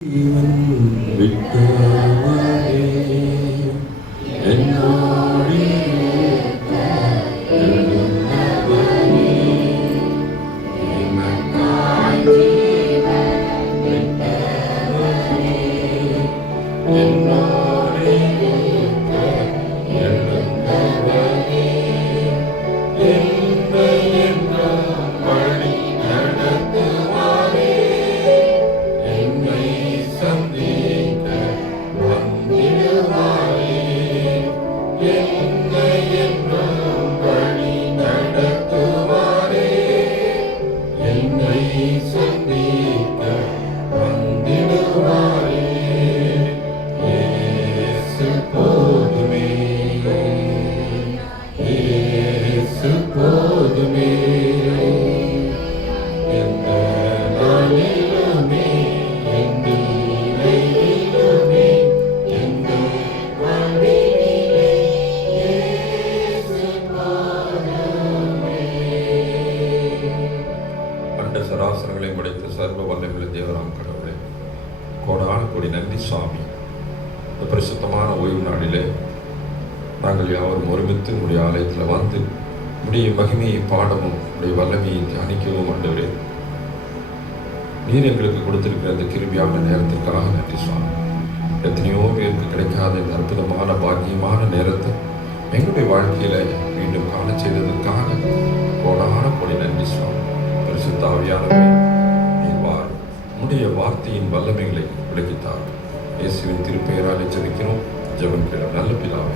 ஜீவன் விட்டவரே என்னோடு இருக்க எழுந்தவரே எனக்காய் ஜீவன் விட்டவரே என்னோடு இருக்க எழுந்தவரே என்னை என்றும் வழி நடத்துவாரே என்னை சந்திக்க வந்திடுவாரே என்னை என்றும் வழி நடத்துவாரே என்னை சந்திக்க வந்திடுவாரே இயேசு போதுமே இயேசு போதுமே எந்த நாளிலுமே சராசரங்களை படைத்த சர்வ வல்லமையுள்ள தேவராம் கடவுளே, கோடான கோடி நன்றி சுவாமி. இந்த பரிசுத்தமான ஓய்வு நாளிலே நாங்கள் யாவரும் ஒருமித்து உடைய ஆலயத்தில் வந்து உடைய மகிமையை பாடவும் உடைய வல்லமையை தியானிக்கவும் ஆண்டவரே, நீர் எங்களுக்கு கொடுத்திருக்கிற இந்த கிருபியான நேரத்திற்காக நன்றி சுவாமி. எத்தனையோ பேருக்கு கிடைக்காத இந்த அற்புதமான பாக்கியமான நேரத்தை எங்களுடைய வாழ்க்கையில மீண்டும் காண செய்ததற்காக கோடான கோடி நன்றி சுவாமி. பரிசுத்தாவியானவரே, நீர் வார் உடைய வார்த்தையின் வல்லமைகளை விளக்கித்தார். இயேசுவின் திருப்பெயரால் ஜெபிக்கிறோம், ஜெபம் கேளும் நல்ல பிதாவே,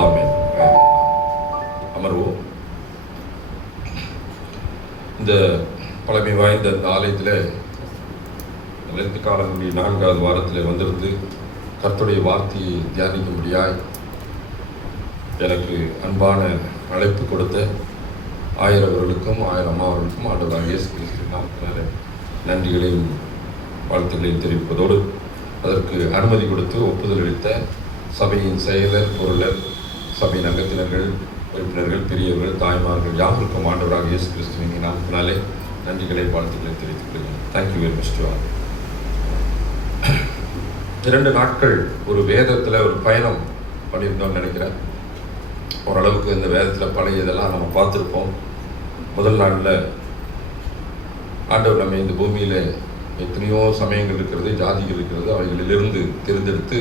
ஆமென். அமர்வோம். இந்த பழமை வாய்ந்த இந்த ஆலயத்தில் லெந்து காலங்களுடைய 4வது வாரத்தில் வந்திருந்து கர்த்தருடைய வார்த்தையை தியானிக்கும்படியாய் எனக்கு அன்பான அழைப்பு கொடுத்த 1000 அவர்களுக்கும் 1000 அம்மாவர்களுக்கும் ஆண்டவராகிய இயேசு கிறிஸ்துவின் நாமத்தினாலே நன்றிகளையும் வாழ்த்துக்களையும் தெரிவிப்பதோடு, அதற்கு அனுமதி கொடுத்து ஒப்புதல் அளித்த சபையின் செயலர், பொருளர், சபையின் அங்கத்தினர்கள், உறுப்பினர்கள், பெரியவர்கள், தாய்மார்கள் யாருக்கும் ஆண்டவராகிய இயேசு கிறிஸ்துவின் நாமத்தினாலே நன்றிகளை வாழ்த்துக்களை தெரிவித்துக் கொள்கிறேன். Thank you very much to all. 2 நாட்கள் ஒரு வேதத்தில் ஒரு பயணம் பண்ணியிருந்தோம்னு நினைக்கிறேன். ஓரளவுக்கு இந்த வேதத்தில் பழைய இதெல்லாம் நம்ம பார்த்துருப்போம். முதல் நாளில் ஆண்டவர் நம்ம இந்த பூமியில் எத்தனையோ சமயங்கள் இருக்கிறது, ஜாதிகள் இருக்கிறது, அவைகளிலிருந்து தேர்ந்தெடுத்து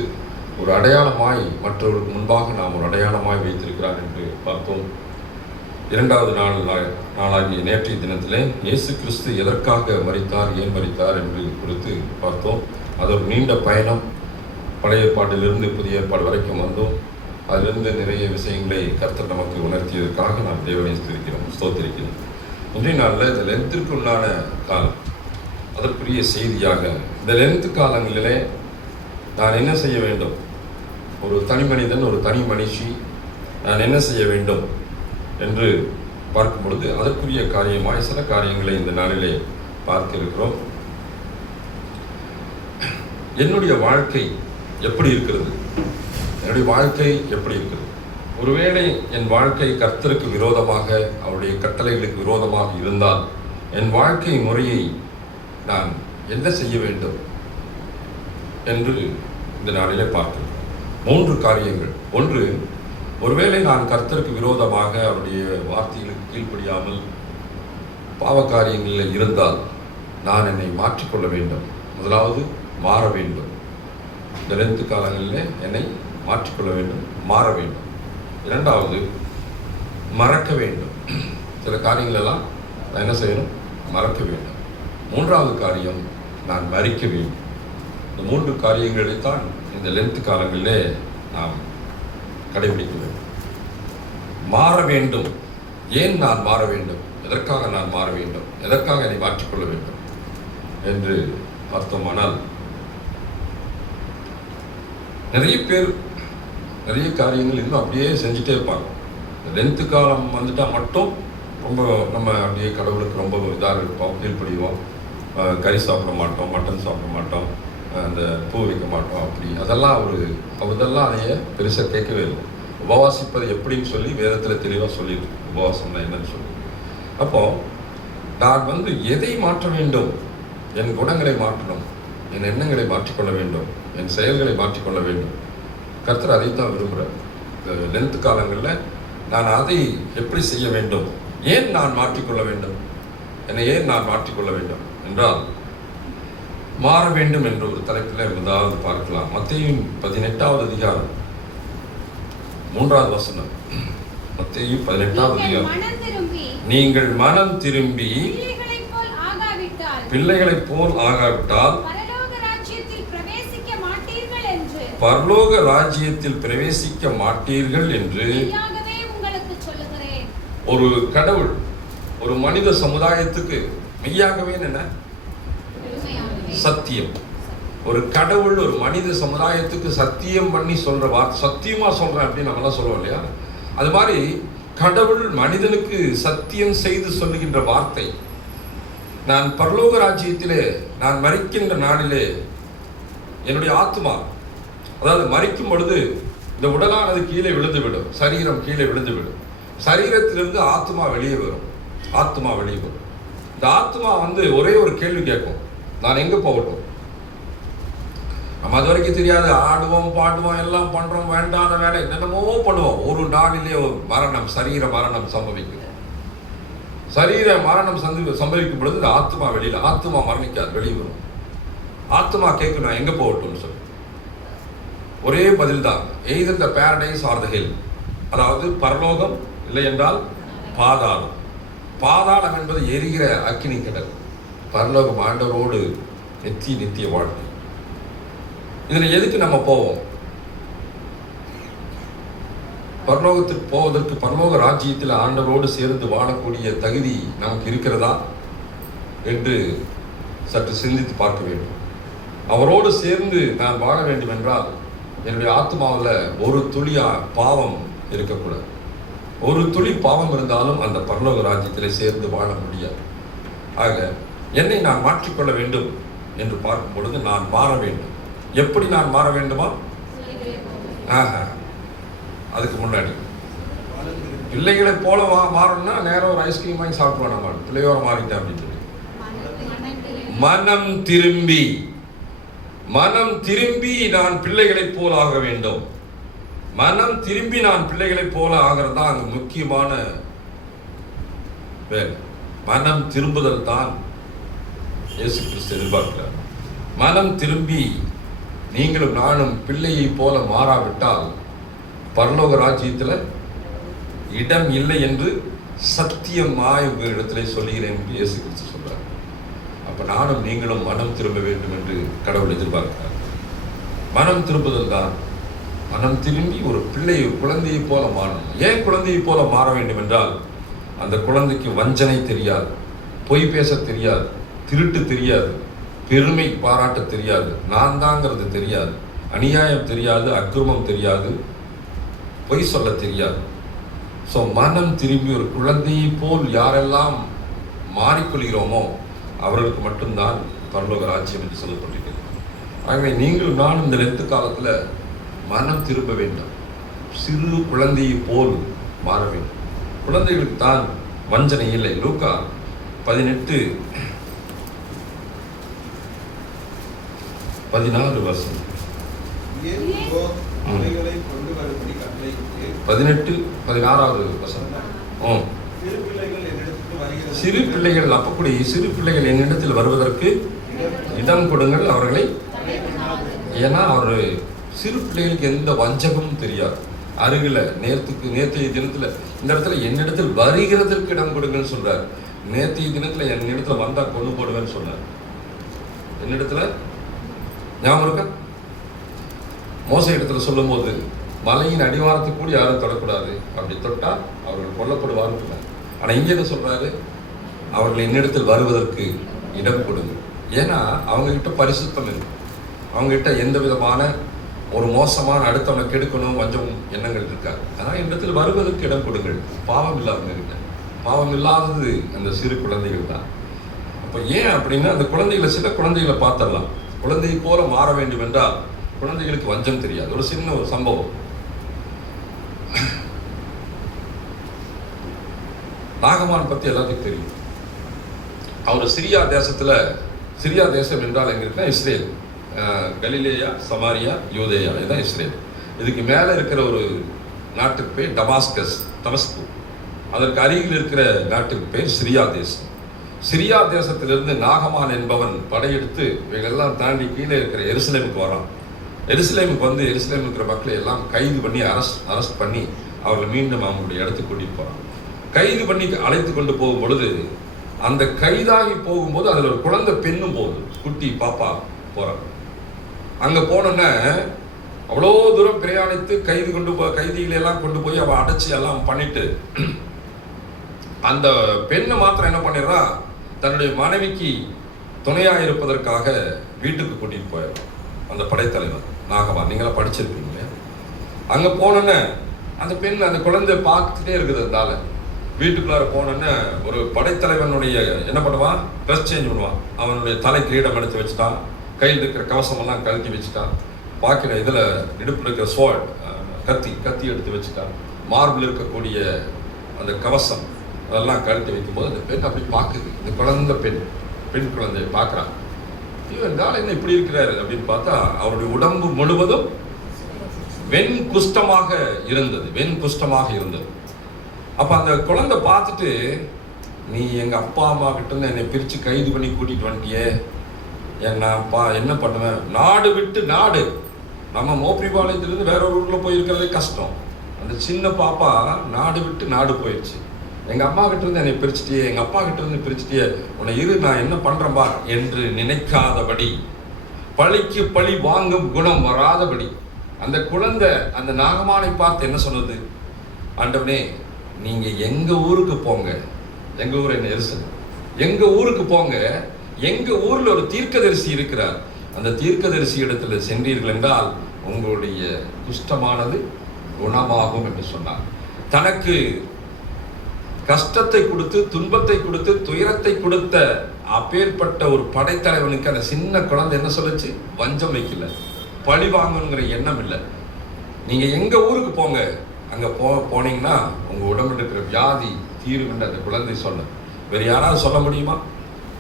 ஒரு அடையாளமாய் மற்றவர்களுக்கு முன்பாக நாம் ஒரு அடையாளமாய் வைத்திருக்கிறார் என்று பார்த்தோம். 2வது நாளாகிய நேற்றைய தினத்திலே இயேசு கிறிஸ்து எதற்காக மரித்தார், ஏன் மரித்தார் என்று குறித்து பார்த்தோம். அது ஒரு நீண்ட பயணம். பழைய ஏற்பாட்டிலிருந்து புதிய ஏற்பாடு வரைக்கும் வந்தோம். அதிலிருந்து நிறைய விஷயங்களை கர்த்தர் நமக்கு உணர்த்தியதற்காக நாம் தேவனை ஸ்தோத்திரிக்கிறோம். இன்றைய நாளில் இந்த லென்த்திற்குள்ளான காலம், அதற்குரிய செய்தியாக இந்த லென்த்து காலங்களிலே நான் என்ன செய்ய வேண்டும், ஒரு தனி மனிதன், ஒரு தனி மனுஷி நான் என்ன செய்ய வேண்டும் என்று பார்க்கும் பொழுது அதற்குரிய காரியமாய் சில காரியங்களை இந்த நாளிலே பார்க்க இருக்கிறோம். என்னுடைய வாழ்க்கை எப்படி இருக்கிறது, என்னுடைய வாழ்க்கை எப்படி இருக்கிறது? ஒருவேளை என் வாழ்க்கை கர்த்தருக்கு விரோதமாக, அவருடைய கட்டளைகளுக்கு விரோதமாக இருந்தால் என் வாழ்க்கை முறையை நான் என்ன செய்ய வேண்டும் என்று இந்த நாளிலே பார்க்கிறோம். 3 காரியங்கள். ஒன்று, ஒருவேளை நான் கர்த்தருக்கு விரோதமாக அவருடைய வார்த்தைகளுக்கு கீழ்ப்படியாமல் பாவ காரியங்களில் இருந்தால் நான் என்னை மாற்றிக்கொள்ள வேண்டும். முதலாவது, மாற வேண்டும். இந்த லென்த்து காலங்களில் என்னை மாற்றிக்கொள்ள வேண்டும், மாற வேண்டும். 2வது, மறக்க வேண்டும். சில காரியங்களெல்லாம் நான் என்ன செய்யணும், மறக்க வேண்டும். 3வது காரியம், நான் மரிக்க வேண்டும். இந்த 3 காரியங்களைத்தான் இந்த லென்த்து காலங்களிலே நாம் கடைபிடிக்க வேண்டும். மாற வேண்டும். ஏன் நான் மாற வேண்டும், எதற்காக நான் மாற வேண்டும், எதற்காக என்னை மாற்றிக்கொள்ள வேண்டும் என்று பார்த்தோமானால், நிறைய பேர் நிறைய காரியங்கள் இன்னும் அப்படியே செஞ்சுட்டே இருப்பாங்க. லென்த்து காலம் வந்துட்டால் மட்டும் ரொம்ப நம்ம அப்படியே கடவுளுக்கு ரொம்ப இதாக இருப்போம், கீழ்ப்படிவோம், கறி சாப்பிட மாட்டோம், மட்டன் சாப்பிட மாட்டோம், அந்த பூ வைக்க மாட்டோம். அப்படி அதெல்லாம் அதைய பெருசாக கேட்கவே இல்லை. உபவாசிப்பது எப்படின்னு சொல்லி வேதத்தில் தெளிவாக சொல்லியிருக்கு, உபவாசம்னா என்னன்னு சொல்லி. அப்போது நான் எதை மாற்ற வேண்டும், என் குணங்களை மாற்றணும், என் எண்ணங்களை மாற்றிக்கொள்ள வேண்டும், என் செயல்களை மாற்றிக்கொள்ள வேண்டும். கர்த்தர் அதைத்தான் விரும்புகிறார். இந்த லென்த் காலங்களில் நான் அதை எப்படி செய்ய வேண்டும், ஏன் நான் மாற்றிக்கொள்ள வேண்டும், என்னை ஏன் நான் மாற்றிக்கொள்ள வேண்டும் என்றால் மாற வேண்டும் என்ற ஒரு தலைப்பில் முதலாவது பார்க்கலாம். மத்தேயு 18வது அதிகாரம் 3வது வசனம். மத்தேயு 18வது அதிகாரம். நீங்கள் மனம் திரும்பி பிள்ளைகளைப் போல் ஆகாவிட்டால் பரலோக ராஜ்யத்தில் பிரவேசிக்க மாட்டீர்கள் என்று ஒரு கடவுள் ஒரு மனித சமுதாயத்துக்கு மெய்யாகவே என்ன சத்தியம், ஒரு கடவுள் ஒரு மனித சமுதாயத்துக்கு சத்தியம் பண்ணி சொல்ற சத்தியமா சொல்றேன் அப்படின்னு நம்மளாம் சொல்லுவோம் இல்லையா? அது மாதிரி கடவுள் மனிதனுக்கு சத்தியம் செய்து சொல்லுகின்ற வார்த்தை, நான் பரலோக ராஜ்யத்திலே நான் மரிக்கின்ற நாளிலே என்னுடைய ஆத்மா, அதாவது மரிக்கும் பொழுது இந்த உடலானது கீழே விழுந்துவிடும், சரீரம் கீழே விழுந்துவிடும், சரீரத்திலிருந்து ஆத்மா வெளியே வரும். ஆத்மா வெளியே வரும். இந்த ஆத்மா ஒரே ஒரு கேள்வி கேட்கும், நான் எங்க போகட்டும்? நம்ம அது வரைக்கும் தெரியாது, ஆடுவோம் பாடுவோம் எல்லாம் பண்றோம், வேண்டான வேலை என்னென்னமோ பண்ணுவோம். ஒரு நாளிலே மரணம், சரீர மரணம் சம்பவிக்கும். சரீர மரணம் சம்பவிக்கும் பொழுது இந்த ஆத்மா வெளியில, ஆத்மா மரணிக்காது, வெளியே வரும். ஆத்மா கேட்கும், நான் எங்க போகட்டும்னு சொல்லி ஒரே பதில் தான், either the paradise or the hell, அதாவது பரலோகம் இல்லை என்றால் பாதாளம். பாதாளம் என்பது எரிகிற அக்கினி கடல், பரலோகம் ஆண்டவரோடு நித்திய வாழ்க்கை. இதில் எதுக்கு நம்ம போவோம்? பரலோகத்துக்கு போவதற்கு, பரலோக ராஜ்யத்தில் ஆண்டவரோடு சேர்ந்து வாழக்கூடிய தகுதி நமக்கு இருக்கிறதா என்று சற்று சிந்தித்து பார்க்க வேண்டும். அவரோடு சேர்ந்து நான் வாழ வேண்டும் என்றால் என்னுடைய ஆத்மாவில் ஒரு துளி பாவம் இருக்கக்கூடாது. ஒரு துளி பாவம் இருந்தாலும் அந்த பரலோக ராஜ்யத்தில் சேர்ந்து வாழ முடியாது. ஆக என்னை நான் மாற்றிக்கொள்ள வேண்டும் என்று பார்க்கும் பொழுது நான் மாற வேண்டும். எப்படி நான் மாற வேண்டுமா? அதுக்கு முன்னாடி பிள்ளைகளை போல மாறணும்னா நேரம் ஒரு ஐஸ்கிரீம் வாங்கி சாப்பிடுவான். நம்ம பிள்ளையோட மாறிட்டேன் அப்படின்னு சொல்லி மனம் திரும்பி நான் பிள்ளைகளைப் போல ஆக வேண்டும். மனம் திரும்பி நான் பிள்ளைகளைப் போல ஆகிறது தான் அங்கு முக்கியமான வேலை. மனம் திரும்புதல் தான் இயேசு கிறிஸ்து எதிர்பார்க்கிறார். மனம் திரும்பி நீங்களும் நானும் பிள்ளையை போல மாறாவிட்டால் பரலோக ராஜ்யத்தில் இடம் இல்லை என்று சத்தியமாய் உங்களிடத்திலே சொல்லுகிறேன் என்று இயேசு கிறிஸ்து சொல்றார். அப்ப நானும் நீங்களும் மனம் திரும்ப வேண்டும் என்று கடவுள் எதிர்பார்க்கிறார். மனம் திரும்புதல் தான். மனம் திரும்பி ஒரு குழந்தையை போல மாறணும். ஏன் குழந்தையை போல மாற வேண்டும் என்றால் அந்த குழந்தைக்கு வஞ்சனை தெரியாது, பொய் பேச தெரியாது, திருட்டு தெரியாது, பெருமை பாராட்ட தெரியாது, நான் தாங்கிறது தெரியாது, அநியாயம் தெரியாது, அக்கிரமம் தெரியாது, பொய் சொல்ல தெரியாது. ஸோ மனம் திரும்பி ஒரு குழந்தையை போல் யாரெல்லாம் மாறிக்கொள்கிறோமோ அவர்களுக்கு மட்டும்தான் பரலோக ராஜ்யம் என்று சொல்லப்பட்டிருக்கிறது. ஆகவே நீங்கள் நானும் இந்த லென்த் காலத்தில் மனம் திரும்ப வேண்டும். சிறு குழந்தையை போல் மாற வேண்டும். குழந்தைகளுக்கு தான் வஞ்சனை இல்லை. லூக்கா 18:14 வசனம். 18:16 வசனம். சிறு பிள்ளைகள் அப்பக்கூடிய சிறு பிள்ளைகள் என்னிடத்தில் வருவதற்கு இடம் கொடுங்கள், அவர்களை. ஏன்னா அவர் சிறு பிள்ளைகளுக்கு எந்த வஞ்சகமும் தெரியாது. அருகில் நேற்றைய தினத்தில் இந்த இடத்துல என்னிடத்தில் வருகிறதற்கு இடம் கொடுங்கன்னு சொல்றார். நேற்றைய தினத்தில் என்னிடத்துல வந்தா கொண்டு போடுவேன்னு சொன்னார். என்னிடத்துல ஞாபகம் இருக்கா? மோச இடத்துல சொல்லும் போது மலையின் அடிவாரத்துக்கு கூட யாரும் தொடக்கூடாது, அப்படி தொட்டா அவர்கள் கொல்லப்படுவார்னு சொன்னார். ஆனா இங்க என்ன சொல்றாரு? அவர்கள் என்னிடத்தில் வருவதற்கு இடம் கொடுங்க. ஏன்னா அவங்க கிட்ட பரிசுத்தம் இருக்கு, அவங்க கிட்ட எந்த விதமான ஒரு மோசமான அடுத்தவனை கெடுக்கணும் வஞ்சம் எண்ணங்கள் இருக்காது. ஆனால் இடத்தில் வருவதற்கு இடம் கொடுங்கள். பாவம் இல்லாதவங்க கிட்ட. பாவம் இல்லாதது அந்த சிறு குழந்தைகள் தான். அப்போ ஏன் அப்படின்னா அந்த குழந்தைகளை, சில குழந்தைகளை பார்த்துடலாம். குழந்தையை போல மாற வேண்டும் என்றால் குழந்தைகளுக்கு வஞ்சம் தெரியாது. ஒரு சின்ன ஒரு சம்பவம். நாகமான் பற்றி எல்லாத்துக்கும் தெரியும். அவர் சிரியா தேசம் என்றால் எங்க இருக்குன்னா இஸ்ரேல். கலிலேயா, சமாரியா, யூதேயா, இதுதான் இஸ்ரேல். இதுக்கு மேலே இருக்கிற ஒரு நாட்டுக்கு பேர் தமஸ்கு. அதற்கு அருகில் இருக்கிற நாட்டுக்கு பேர் சிரியா தேசம். சிரியா தேசத்திலிருந்து நாகமான் என்பவன் படையெடுத்து இவைகளெல்லாம் தாண்டி கீழே இருக்கிற எருசலேமுக்கு வரான். எருசலேமுக்கு வந்து எருசலேம் இருக்கிற மக்களை எல்லாம் கைது பண்ணி அரெஸ்ட் பண்ணி அவர்கள் மீண்டும் அவங்களுடைய இடத்துக்கு கூட்டிட்டு போகிறான். கைது பண்ணி அழைத்து கொண்டு போகும் பொழுது அந்த கைதாகி போகும்போது அதில் ஒரு குழந்தை பெண்ணும் போகுது, குட்டி பாப்பா போகிறாங்க. அங்கே போனோன்னே அவ்வளோ தூரம் பிரயாணித்து கைதிகளை எல்லாம் கொண்டு போய் அவள் அடைச்சி எல்லாம் பண்ணிட்டு அந்த பெண்ணை மாத்திரம் என்ன பண்ணிடுறா, தன்னுடைய மனைவிக்கு துணையாக இருப்பதற்காக வீட்டுக்கு கூட்டிகிட்டு போயிடும். அந்த படைத்தலைவர் நாகமான், நீங்களாம் படிச்சிருப்பீங்க. அங்கே போனோன்னே அந்த பெண் அந்த குழந்தை பார்த்துட்டே இருக்குது. அதனால வீட்டுக்குள்ளார போனோன்னே ஒரு படைத்தலைவனுடைய என்ன பண்ணுவான், ட்ரெஸ் சேஞ்ச் பண்ணுவான். அவனுடைய தலை கிரீடம் எடுத்து வச்சுட்டான், கையில் இருக்கிற கவசமெல்லாம் கழட்டி வச்சுட்டான், பாக்கிற இதில் இடுப்பில் இருக்கிற ஸ்வாட் கத்தி எடுத்து வச்சுட்டான், மார்பில் இருக்கக்கூடிய அந்த கவசம் அதெல்லாம் கழட்டி வைக்கும்போது அந்த பெண் அப்படி பார்க்குது. இந்த குழந்தை பெண் குழந்தையை பார்க்குறான். இவன் கால என்ன இப்படி இருக்கிறாரு அப்படின்னு பார்த்தா அவருடைய உடம்பு முழுவதும் வெண்குஷ்டமாக இருந்தது. அப்போ அந்த குழந்தை பார்த்துட்டு, நீ எங்கள் அப்பா அம்மா கிட்ட இருந்து என்னை பிரித்து கைது பண்ணி கூட்டிகிட்டு வந்துட்டியே, நான்ப்பா என்ன பண்ணுவேன், நாடு விட்டு நாடு, நம்ம மோப்பிரிபாளையத்திலிருந்து வேற ஒரு ஊரில் போயிருக்கிறதே கஷ்டம். அந்த சின்ன பாப்பா நாடு விட்டு நாடு போயிடுச்சு. எங்கள் அம்மா கிட்ட இருந்து என்னை பிரிச்சுட்டியே, எங்கள் அப்பா கிட்ட இருந்து பிரிச்சுட்டியே, உன்னை நான் என்ன பண்ணுறேன்பா என்று நினைக்காதபடி, பழிக்கு பழி வாங்கும் குணம் வராதபடி அந்த குழந்தை அந்த நாகமானை பார்த்து என்ன சொன்னது, ஆண்டவனே நீங்கள் எங்கள் ஊருக்கு போங்க, எங்கள் ஊர் என்ன எருசலேம், எங்கள் ஊருக்கு போங்க, எங்கள் ஊரில் ஒரு தீர்க்கதரிசி இருக்கிறார், அந்த தீர்க்கதரிசி இடத்துல சென்றீர்கள் என்றால் உங்களுடைய குஷ்டமானது குணமாகும் என்று சொன்னார். தனக்கு கஷ்டத்தை கொடுத்து, துன்பத்தை கொடுத்து, துயரத்தை கொடுத்த அப்பேற்பட்ட ஒரு படைத்தலைவனுக்கு அந்த சின்ன குழந்தை என்ன சொல்லுச்சு, வஞ்சம் வைக்கல, பழி வாங்கணுங்கிற எண்ணம் இல்லை. நீங்கள் எங்கள் ஊருக்கு போங்க, அங்கே போனீங்கன்னா உங்கள் உடம்புல இருக்கிற வியாதி தீருமென்று அந்த குழந்தை சொன்ன. வேறு யாராவது சொல்ல முடியுமா?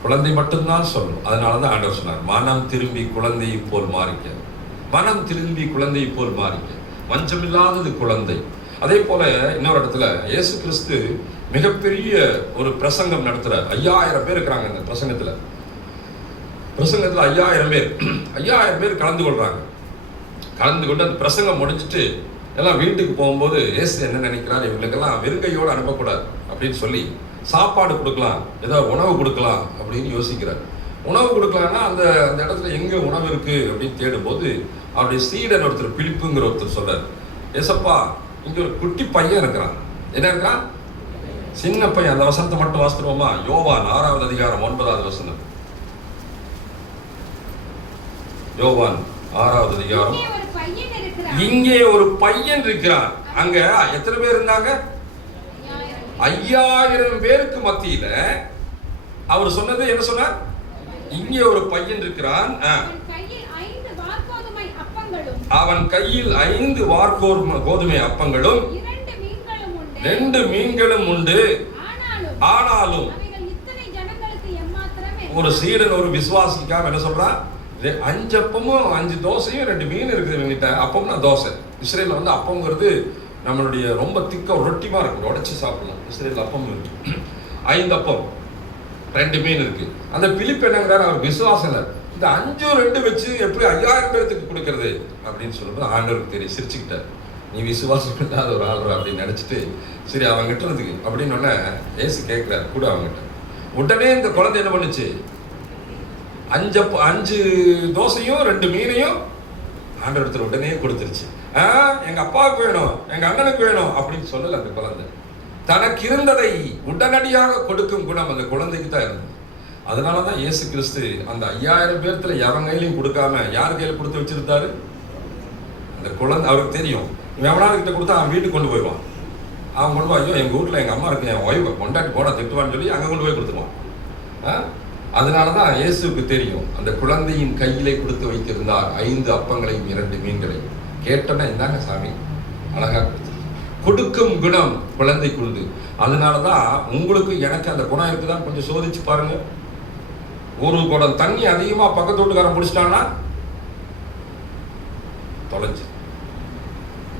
குழந்தை மட்டும்தான் சொல்லணும். அதனால தான் ஆண்டவர் சொன்னார், மனம் திரும்பி குழந்தையை போல் மாறிக்க, மனம் திரும்பி குழந்தையை போல் மாறிக்க. வஞ்சமில்லாதது குழந்தை. அதே போல இன்னொரு இடத்துல இயேசு கிறிஸ்து மிகப்பெரிய ஒரு பிரசங்கம் நடத்துகிறார். 5000 பேர் இருக்கிறாங்க. இந்த பிரசங்கத்தில் 5000 பேர் கலந்து கொள்கிறாங்க. கலந்து கொண்டு அந்த பிரசங்கம் முடிச்சுட்டு எல்லாம் வீட்டுக்கு போகும்போது இயேசு என்ன நினைக்கிறார், இவங்களுக்கெல்லாம் வெறுங்கையோடு அனுப்பக்கூடாது அப்படின்னு சொல்லி சாப்பாடு கொடுக்கலாம், ஏதாவது உணவு கொடுக்கலாம் அப்படின்னு யோசிக்கிறார். உணவு கொடுக்கலான்னா அந்த அந்த இடத்துல எங்கே உணவு இருக்குது அப்படின்னு தேடும்போது அவருடைய சீடன் ஒருத்தர், பிலிப்புங்கிற ஒருத்தர் சொல்றார், ஏசப்பா இங்கே ஒரு குட்டி பையன் இருக்கிறான். என்ன இருக்கிறான்? சின்ன பையன். அந்த வசனத்தை மட்டும் வாசித்துருவோமா? யோவான் 6வது அதிகாரம் 9வது வசனம். யோவான் 6வது அதிகாரம். இங்கே ஒரு பையன் இருக்கிறான். அங்க எத்தனை பேர் இருந்தாங்க? 5000 பேருக்கு மத்தியில அவர் சொன்னது என்ன சொன்னார்? இங்கே ஒரு பையன் இருக்கிறான், அவன் கையில் 5 வார்கோதுமை அப்பங்களும் 2 மீன்களும் உண்டு. ஆனாலும் ஒரு சீடன் ஒரு விசுவாசிக்காம என்ன சொல்றான், 5 அப்பமும் 5 தோசையும் 2 மீன் இருக்குது. அப்பம்னா தோசை. இஸ்ரேலில் வந்து அப்பங்கிறது நம்மளுடைய ரொம்ப திக்க ரொட்டிமா இருக்கும், உடைச்சி சாப்பிடலாம். இஸ்ரேல் அப்பம் இருக்கு. 5 அப்பம் 2 மீன் இருக்கு. அந்த பிலிப் என்னங்கிறார், அவர் விசுவாசம், இந்த 5 2 வச்சு எப்படி 5000 பேருக்கு கொடுக்கறது அப்படின்னு சொல்லும்போது ஆண்டவருக்கு தெரியும், சிரிச்சுக்கிட்டார். நீ விசுவாசம் இல்லாத ஒரு ஆள் அப்படின்னு நினைச்சிட்டு சரி அவங்ககிட்ட இருந்துக்கு அப்படின்னு ஒன்னே ஏசு கேட்கிறார் கூட அவங்ககிட்ட. உடனே இந்த குழந்தை என்ன பண்ணுச்சு, 5 தோசையும் 2 மீனையும் ஆண்டவரத்தில் உடனே கொடுத்துருச்சு. எங்க அப்பாவுக்கு வேணும், எங்க அண்ணனுக்கு வேணும் அப்படின்னு சொல்லல. அந்த குழந்தை தனக்கு இருந்ததை உடனடியாக கொடுக்கும் குணம் அந்த குழந்தைக்கு தான் இருந்தது. அதனாலதான் இயேசு கிறிஸ்து அந்த 5000 பேர்த்துல எவன் கையிலையும் கொடுக்காம யார் கையில கொடுத்து வச்சிருந்தாரு? அந்த குழந்தை. அவருக்கு தெரியும், எவனாவது கிட்ட கொடுத்தா அவன் வீட்டுக்கு கொண்டு போயிடுவான். அவன் கொண்டு போய், ஐயோ எங்க வீட்டுல எங்க அம்மா இருக்கு, என் ஒய்ஃபை கொண்டாட்டி போனா திட்டுவான்னு சொல்லி அங்க கொண்டு போய் கொடுத்துருவான். அதனாலதான் இயேசுக்கு தெரியும், அந்த குழந்தையின் கையிலே கொடுத்து வைத்திருந்தார் 5 அப்பங்களையும் 2 மீன்களையும். கேட்டோன்னா இந்தாங்க சாமி, அழகா கொடுக்கும் குணம் குழந்தைக்கு உண்டு. அதனாலதான் உங்களுக்கு எனக்கு அந்த குணம் இருக்குதான் கொஞ்சம் சோதிச்சு பாருங்க. ஒரு குடம் தண்ணி அதிகமா பக்கத்து வீட்டுக்காரன் பிடிச்சிட்டான்னா தொலைஞ்சு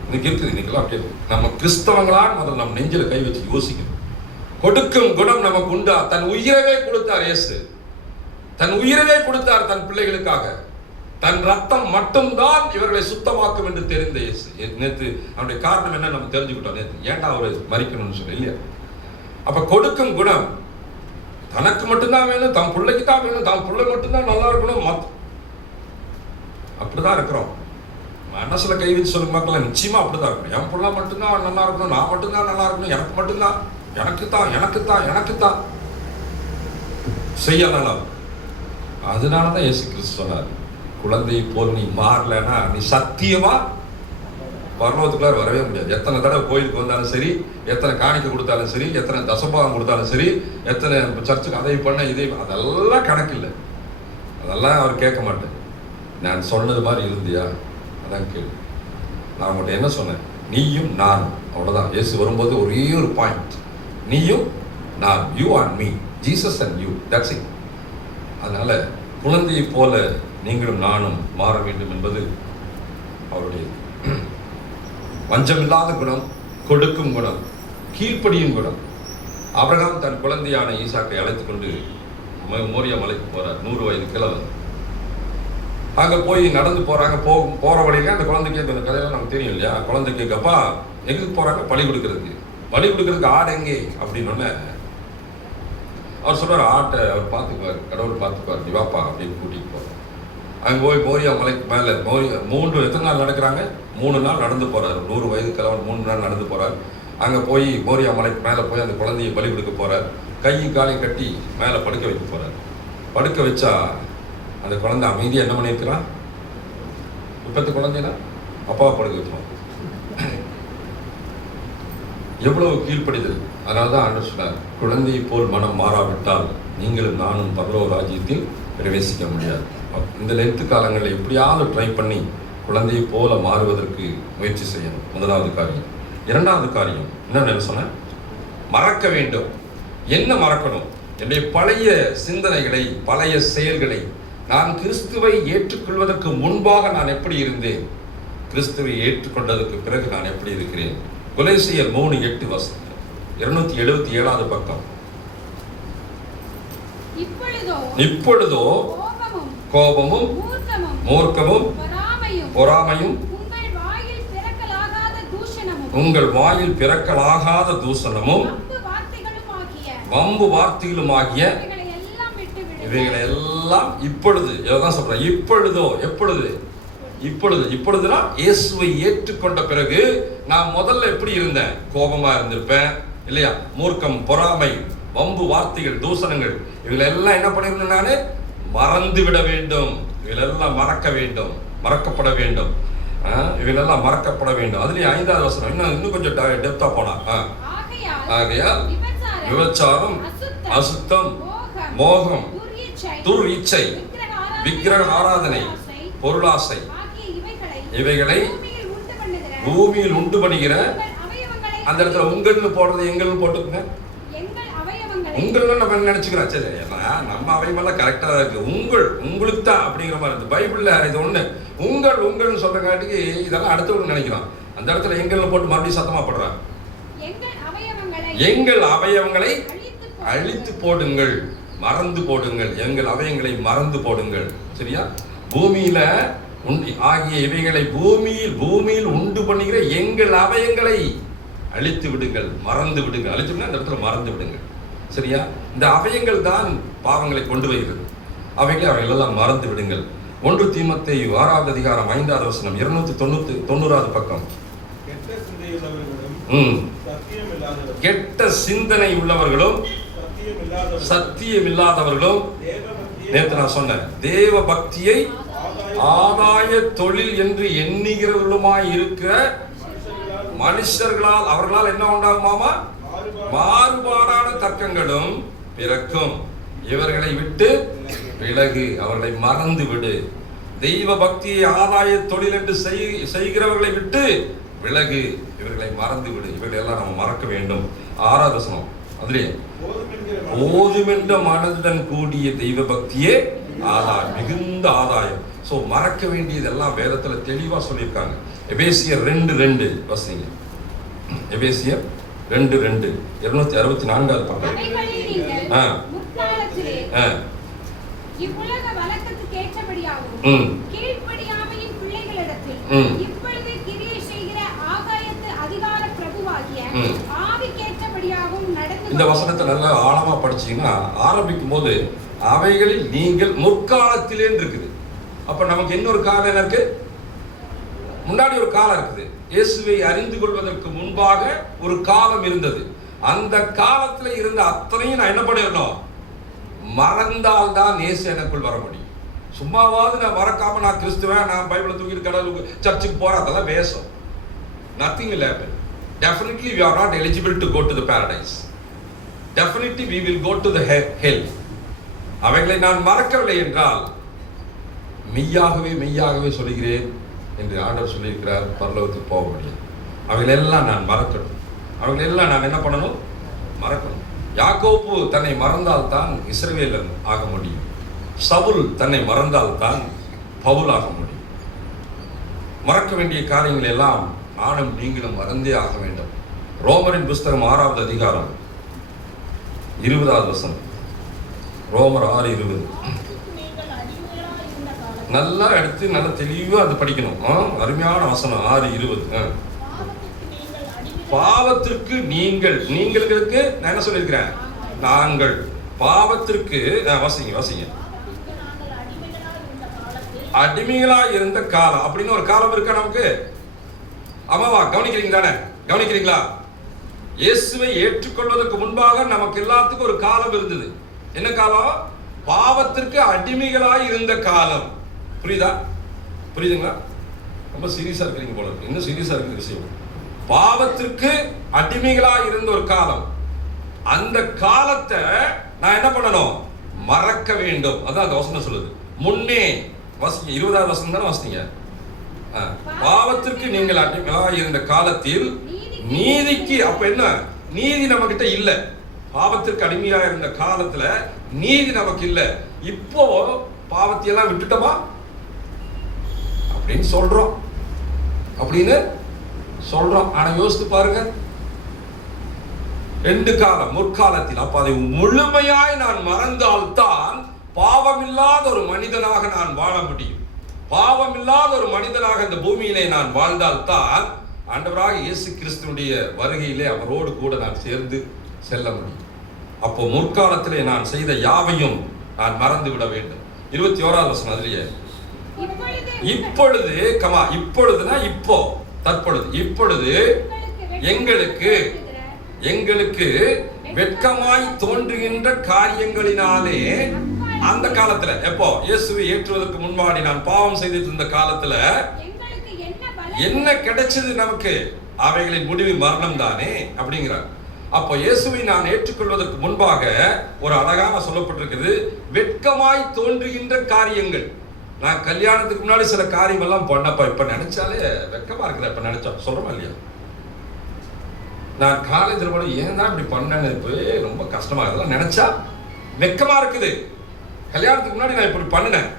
இன்னைக்கு இருக்குது. இன்னைக்கெல்லாம் அப்படி நம்ம கிறிஸ்தவங்களான்னு முதல்ல நம்ம நெஞ்சில கை வச்சு யோசிக்கணும். கொடுக்கும் குணம் நமக்கு உண்டா? தன் உயிரவே கொடுத்தார் இயேசு. தன் உயிரவே கொடுத்தார் தன் பிள்ளைகளுக்காக. தன் ரத்தம் மட்டும்தான் இவர்களை சுத்தமாக்கும் என்று தெரிந்த இயேசு. நேற்று அவருடைய காரணம் என்ன நம்ம தெரிஞ்சுக்கிட்டோம். நேற்று ஏன்டா அவர் மரிக்கணும்னு சொல்லி இல்லையா? அப்ப கொடுக்கும் குணம் தனக்கு மட்டும்தான் வேணும், தன் பிள்ளைக்கு தான் வேணும், தான் பிள்ளை மட்டும்தான் நல்லா இருக்கணும். அப்படிதான் இருக்கிறோம். மனசுல கை வச்சு சொல்லுங்க மக்கள், நிச்சயமா அப்படிதான் இருக்கணும். என் பிள்ளை மட்டும்தான் நல்லா இருக்கணும், நான் மட்டும்தான் நல்லா இருக்கணும், எனக்கு மட்டும்தான், எனக்குத்தான் செய்யலாம். அதனாலதான் இயேசு கிறிஸ்து சொன்னார், குழந்தையை போல் நீ மாறலன்னா நீ சத்தியமா பரலோகத்துக்குள்ளார வரவே முடியாது. எத்தனை தடவை கோயிலுக்கு வந்தாலும் சரி, எத்தனை காணிக்கை கொடுத்தாலும் சரி, எத்தனை தசபாகம் கொடுத்தாலும் சரி, எத்தனை சர்ச்சுக்கு அதை பண்ண இதை, அதெல்லாம் கணக்கு இல்லை. அதெல்லாம் அவர் கேட்க மாட்டேன். நான் சொன்னது மாதிரி இருந்தியா? அதான் கேள்வி. நான் உங்கள்கிட்ட என்ன சொன்னேன்? நீயும் நானும், அவ்வளோதான். இயேசு வரும்போது ஒரே ஒரு பாயிண்ட், நீயும் நான், you and me, Jesus and you, that's it. அதனால குழந்தையை போல நீங்களும் நானும் மாற வேண்டும் என்பது அவருடைய வஞ்சமில்லாத குணம், கொடுக்கும் குணம், கீழ்ப்படியும் குணம். ஆபிரகாம் தன் குழந்தையான ஈசாக்கை அழைத்து கொண்டு மோரியா மலைக்கு போறார். 100 வயது கிழவன். அங்கே போய் நடந்து போறாங்க. போற வழியில அந்த குழந்தைக்கு அந்த கதையெல்லாம் நமக்கு தெரியும் இல்லையா? குழந்தைக்கு அப்பா எங்களுக்கு போறாங்க? பலி கொடுக்கறதுக்கு ஆடு எங்கே அப்படின்னு அவர் சொல்றாரு, ஆட்டை அவர் பார்த்துக்குவார், கடவுள் பார்த்துக்குவார், நீ வாப்பா அப்படின்னு கூட்டிட்டு போறார். அங்கே போய் மோரியா மலைக்கு மேலே எத்தனை நாள் நடக்கிறாங்க? 3 நாள் நடந்து போறாரு. 100 வயது கிழவன் 3 நாள் நடந்து போறார். அங்கே போய் மோரியா மலைக்கு மேலே போய் அந்த குழந்தையை பலி கொடுக்க போறார். கையும் காலையும் கட்டி மேலே படுக்க வைக்க போறார். படுக்க வச்சா அந்த குழந்தை அமைதியாக என்ன பண்ணியிருக்கிறான்? இப்பத்து குழந்தைனா அப்பாவை படுக்க வச்சோம். எவ்வளவு கீழ்ப்படிதல்! அதனால தான் ஆண்டவர் சொன்னார், குழந்தையை போல் மனம் மாறாவிட்டால் நீங்களும் நானும் பரலோக ராஜ்யத்தில் பிரவேசிக்க முடியாது. இந்த லென்த்து காலங்களில் எப்படியாவது ட்ரை பண்ணி குழந்தையை போல மாறுவதற்கு முயற்சி செய்யணும். முதலாவது காரியம். இரண்டாவது காரியம் என்ன சொன்ன? மறக்க வேண்டும். என்ன மறக்கணும்? என்னுடைய பழைய சிந்தனைகளை, பழைய செயல்களை. நான் கிறிஸ்துவை ஏற்றுக்கொள்வதற்கு முன்பாக நான் எப்படி இருந்தேன், கிறிஸ்துவை ஏற்றுக்கொண்டதற்கு பிறகு நான் எப்படி இருக்கிறேன். கொலோசியர் 3:8 வசனம், 277வது பக்கம். இப்பொழுதோ கோபமும் மூர்க்கமும் பொறாமையும் உங்கள் வாயில் பிறக்கலாகாத தூஷணமும் வம்பு வார்த்தைகளுமாகிய இவைகளை எல்லாம் இப்பொழுது எதான் சொல்றேன்? இப்பொழுதுனா இயேசுவை ஏற்றுக்கொண்ட பிறகு நான் முதல்ல எப்படி இருந்தேன்? கோபமா இருந்திருப்பேன் இல்லையா? மூர்க்கம், பொறாமை, வம்பு வார்த்தைகள், தூஷணங்கள், இவைகளை எல்லாம் என்ன பண்ணிருந்தேன்? நானு மறந்து விட வேண்டும். இவைகளெல்லாம் மறக்க வேண்டும், மறக்கப்பட வேண்டும். இவைகளெல்லாம் மறக்கப்பட வேண்டும். அதுலயும் 5வது வசனம் இன்னும் கொஞ்சம் டெப்தா போனா, ஆகையால் விபச்சாரம், அசுத்தம், மோகம், துர் இச்சை, விக்கிரக ஆராதனை, பொருளாசை இவைகளை பூமியில் உண்டு பண்ணுகிற, அந்த இடத்துல உங்கள்னு போடுறது எங்கள்னு போட்டுக்குங்க. உங்கள் நம்ம நினைச்சுக்கிறோம். சரி, நம்ம அவயமெல்லாம் கரெக்டா தான் இருக்கு. உங்களுக்கு தான் அப்படிங்கிற மாதிரி இருக்கு பைபிள்ல. இது ஒண்ணு உங்கள்னு சொல்றங்காட்டிக்கு இதெல்லாம் அடுத்தவங்க நினைக்கிறோம். அந்த இடத்துல எங்கள்னு போட்டு மறுபடியும் சத்தமா போடுறாங்க. எங்கள் அவயவங்களை அழித்து போடுங்கள், மறந்து போடுங்கள். எங்கள் அவயங்களை மறந்து போடுங்கள். சரியா? பூமியில ஆகிய இவைகளை பூமியில் உண்டு பண்ணுகிற எங்கள் அவயங்களை அழித்து விடுங்கள், மறந்து விடுங்கள். அழித்துனா அந்த இடத்துல மறந்து விடுங்கள். சரியா? இந்த அவயங்கள் தான் பாவங்களை கொண்டு வருகிறது. அவைகளை எல்லாம் மறந்து விடுங்கள். 1 தீமோத்தேயு 6வது அதிகாரம் 5வது வசனம், 290வது பக்கம். கெட்ட சிந்தனை உள்ளவர்களும் சத்தியம் இல்லாதவர்களும், நேற்று நான் சொன்னேன், தேவ பக்தியை ஆதாய தொழில் என்று எண்ணுகிறவர்களுமாய் இருக்கிற மனுஷர்களால் அவர்களால் என்ன உண்டாகுமாமா? மாறுபாடான தர்க்கங்களும் பிறக்கும். இவர்களை விட்டு விலகு, அவர்களை மறந்து விடு. தெய்வ பக்தியை ஆதாய தொழில் என்று செய்கிறவர்களை விட்டு விலகு, இவர்களை மறந்து விடு. இவர்களை எல்லாம் நம்ம மறக்க வேண்டும். 6வது வசனம், அதிலே போதுமென்ற மனதுடன் கூடிய தெய்வ பக்தியே ஆதாயம், மிகுந்த ஆதாயம். ஸோ மறக்க வேண்டியதெல்லாம் வேதத்துல தெளிவா சொல்லியிருக்காங்க. எபேசியர் 2:2 வசீங்க. எபேசியர் 2:2 264 பக்கம். இவ்வுலக வழக்கத்துக்கு ஏற்றபடியாகவும் கீழ்ப்படியாமையின் பிள்ளைகளிடத்தில் இப்பொழுது கிரியை செய்கிற ஆகாயத்து அதிகார பிரபுவாகிய ஆவிக்கேற்றபடியாகவும் நடந்து. இந்த வசனத்தை நல்லா ஆழமா படிச்சீங்கன்னா ஆரம்பிக்கும் போது அவைகளில் நீங்கள் முற்காலத்திலே இருக்குது. அப்ப நமக்கு இன்னொரு காலம் என்ன இருக்கு? முன்னாடி ஒரு காலம் இருக்குது. இயேசுவை அறிந்து கொள்வதற்கு முன்பாக ஒரு காலம் இருந்தது. அந்த காலத்துல இருந்த அத்தனையும் நான் என்ன பண்ணிடணும்? மறந்தால்தான் இயேசு எனக்குள் வர முடியும். சும்மாவாவது நான் மறக்காம நான் கிறிஸ்துவன், நான் பைபிளை தூக்கிட்டு கடவுளுக்கு சர்ச்சுக்கு போறேன், அதெல்லாம் வேஷம். Nothing will happen. Definitely we are not eligible to go to the paradise. Definitely we will go to the hell. அவைகளை நான் மறக்கவில்லை என்றால் மெய்யாகவே மெய்யாகவே சொல்கிறேன் என்று ஆண்டவர் சொல்லியிருக்கிறார், பரலோகத்துக்கு போக முடியும். அவைகளெல்லாம் நான் மறக்கணும். அவைகளெல்லாம் நான் என்ன பண்ணணும்? மறக்கணும். யாக்கோப்பு தன்னை மறந்தால் தான் இஸ்ரவேலன் ஆக முடியும். சவுல் தன்னை மறந்தால் தான் பவுல் ஆக முடியும். மறக்க வேண்டிய காரியங்கள் எல்லாம் நானும் நீங்களும் மறந்தே ஆக வேண்டும். ரோமரின் புஸ்தகம் 6வது அதிகாரம் 20வது வசனம். ரோமர் 6:20. நல்லா எடுத்து நல்லா தெளிவா அது படிக்கணும். அருமையான வசனம் 6:20. பாவத்திற்கு நீங்களுக்கு நான் என்ன சொல்லியிருக்கிறேன்? நாங்கள் பாவத்திற்கு வாசிங்க அடிமைகளா இருந்த காலம் அப்படின்னு ஒரு காலம் இருக்கா நமக்கு? ஆமாவா? கவனிக்கிறீங்க தானே? கவனிக்கிறீங்களா? இயேசுவை ஏற்றுக்கொள்வதற்கு முன்பாக நமக்கு எல்லாத்துக்கும் ஒரு காலம் இருந்தது. என்ன காலம்? பாவத்திற்கு அடிமைகளாய் இருந்த காலம். புரியுதுங்களா? ரொம்ப சீரியஸா இருக்கிறீங்க போல இருக்கு. இன்னும் சீரியஸா இருக்கிற விஷயம். பாவத்திற்கு அடிமைகளாய் இருந்த ஒரு காலம். அந்த காலத்தை நான் என்ன பண்ணணும்? மறக்க வேண்டும். அதான் அந்த வசனம் சொல்லுது. முன்னே வாசிங்க, 20வது வசனம் தானே வாசிங்க. பாவத்திற்கு நீங்கள் அடிமைகளாய் இருந்த காலத்தில் நீதிக்கு, அப்ப என்ன? நீதி நம்ம கிட்ட இல்ல. பாவத்திற்கு அடிமையா இருந்த காலத்துல நீதி நமக்கு இல்ல. இப்போ பாவத்தையெல்லாம் விட்டுட்டோமா அப்படின்னு சொல்றோம். ஆனா யோசித்து பாருங்க, 2 காலம் முற்காலத்தில். அப்ப அதை முழுமையாய் நான் மறந்தால்தான் பாவமில்லாத ஒரு மனிதனாக நான் வாழ முடியும். பாவமில்லாத ஒரு மனிதனாக இந்த பூமியிலே நான் வாழ்ந்தால்தான் ஆண்டவராக இயேசு கிறிஸ்துவுடைய வருகையிலே அவரோடு கூட நான் சேர்ந்து செல்ல முடியும். அப்போ முற்காலத்திலே நான் செய்த யாவையும் நான் மறந்து விட வேண்டும். 21வது வசனம் அதுலயே இப்பொழுதுனா இப்போ, தற்பொழுது, இப்பொழுது எங்களுக்கு வெட்கமாய் தோன்றுகின்ற காரியங்களினாலே, அந்த காலத்துல, எப்போ? இயேசுவை ஏற்றுவதற்கு முன்னாடி நான் பாவம் செய்துட்டு இருந்த காலத்துல என்ன கிடைச்சது நமக்கு? அவைகளின் முடிவு மரணம் தானே அப்படிங்கிறார். அப்போ இயேசுவை நான் ஏற்றுக்கொள்வதற்கு முன்பாக ஒரு அழகான சொல்லப்பட்டிருக்கிறது, வெட்கமாய் தோன்றுகின்ற காரியங்கள். நான் கல்யாணத்துக்கு முன்னாடி சில காரியம் எல்லாம் பண்ணப்ப இப்ப நினைச்சாலே வெட்கமா இருக்குதா? இப்ப நினைச்சா சொல்றோமா இல்லையா? நான் காலேஜில் கூட ஏன் தான் இப்படி பண்ணேன்னு இப்போ ரொம்ப கஷ்டமா இருக்குதா? நினைச்சா வெட்கமா இருக்குது. கல்யாணத்துக்கு முன்னாடி நான் இப்படி பண்ணினேன்,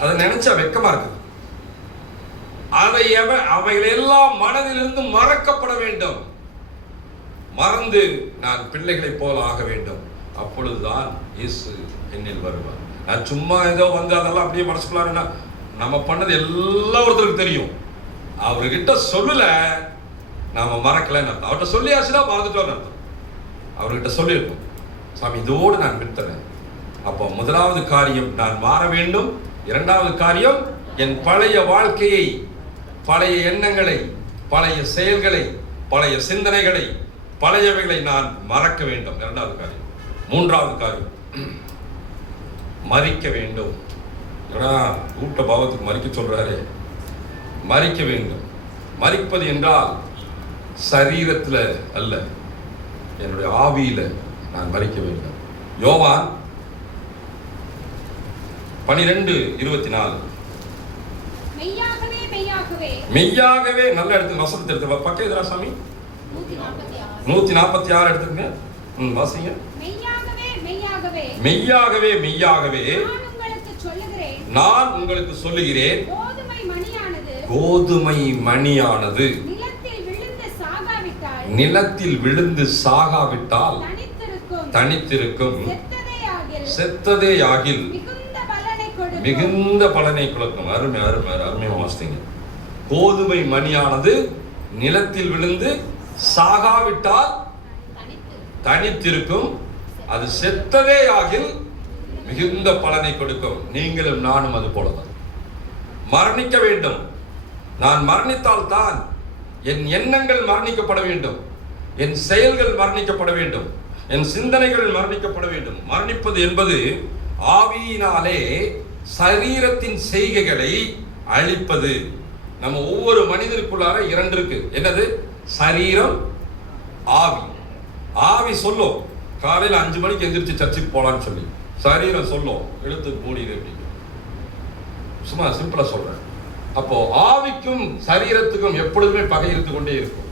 அதை நினைச்சா வெட்கமா இருக்குது. அவைகள் எல்லாம் மனதிலிருந்து மறக்கப்பட வேண்டும். மறந்து நான் பிள்ளைகளை போல ஆக வேண்டும். அப்பொழுதுதான் இயேசு என்னில் வருவார். நான் சும்மா ஏதோ வந்து அதெல்லாம் அப்படியே மனசுக்குள்ளாருன்னா நம்ம பண்ணது எல்லாம் ஒருத்தருக்கு தெரியும். அவர்கிட்ட சொல்லல, நாம மறக்கலன்னு அர்த்தம். அவர்கிட்ட சொல்லியாச்சுன்னா மறந்துட்டோன்னு அர்த்தம். அவர்கிட்ட சொல்லியிருக்கோம், சாமி இதோடு நான் விட்டுறேன். அப்போ முதலாவது காரியம் நான் மாற வேண்டும். 2வது காரியம் என் பழைய வாழ்க்கையை, பழைய எண்ணங்களை, பழைய செயல்களை, பழைய சிந்தனைகளை, பழையவைகளை நான் மறக்க வேண்டும். 2வது காரியம். 3வது காரியம் மறிக்க வேண்டும். ஏன்னா கூட்ட பாவத்துக்கு மறிக்க சொல்றாரு. மறிக்க வேண்டும். மறிப்பது என்றால் சரீரத்தில் அல்ல, என்னுடைய ஆவியில நான் மறிக்க வேண்டும். யோவான் 12:24. மெய்யாகவே நல்ல இடத்துக்கு வசனத்தை எடுத்து பக்கம் எதிரா சாமி 146 எடுத்துங்க. வாசிங்க. மெய்யாகவே நான் உங்களுக்கு சொல்லுகிறேன், கோதுமை மணியானது கோதுமை மணியானது நிலத்தில் விழுந்து சாகாவிட்டால் தனித்திருக்கும், செத்ததேயாகில் மிகுந்த பலனை கொடுக்கும். அருமை அருமை அருமையா வாசித்தீங்க. கோதுமை மணியானது நிலத்தில் விழுந்து சாகாவிட்டால் தனித்திருக்கும், அது செத்ததேயாகில் மிகுந்த பலனை கொடுக்கும். நீங்களும் நானும் அது போலதான் மரணிக்க வேண்டும். நான் மரணித்தால் தான் என் எண்ணங்கள் மரணிக்கப்பட வேண்டும், என் செயல்கள் மரணிக்கப்பட வேண்டும், என் சிந்தனைகள் மரணிக்கப்பட வேண்டும். மரணிப்பது என்பது ஆவியினாலே சரீரத்தின் செய்கைகளை அழிப்பது. நம்ம ஒவ்வொரு மனிதருக்குள்ளார இரண்டு இருக்கு. என்னது? சரீரம், ஆவி. ஆவி சொல்லும் காலையில் 5 மணிக்கு எந்திரிச்சு சர்ச்சுக்கு போலான்னு சொல்லி, சரீரம் சொல்லும் எழுத்து மூடிடு அப்படின்னு. சும்மா சிம்பிளா சொல்றேன். அப்போ ஆவிக்கும் சரீரத்துக்கும் எப்பொழுதுமே பகை இருந்து கொண்டே இருக்கும்.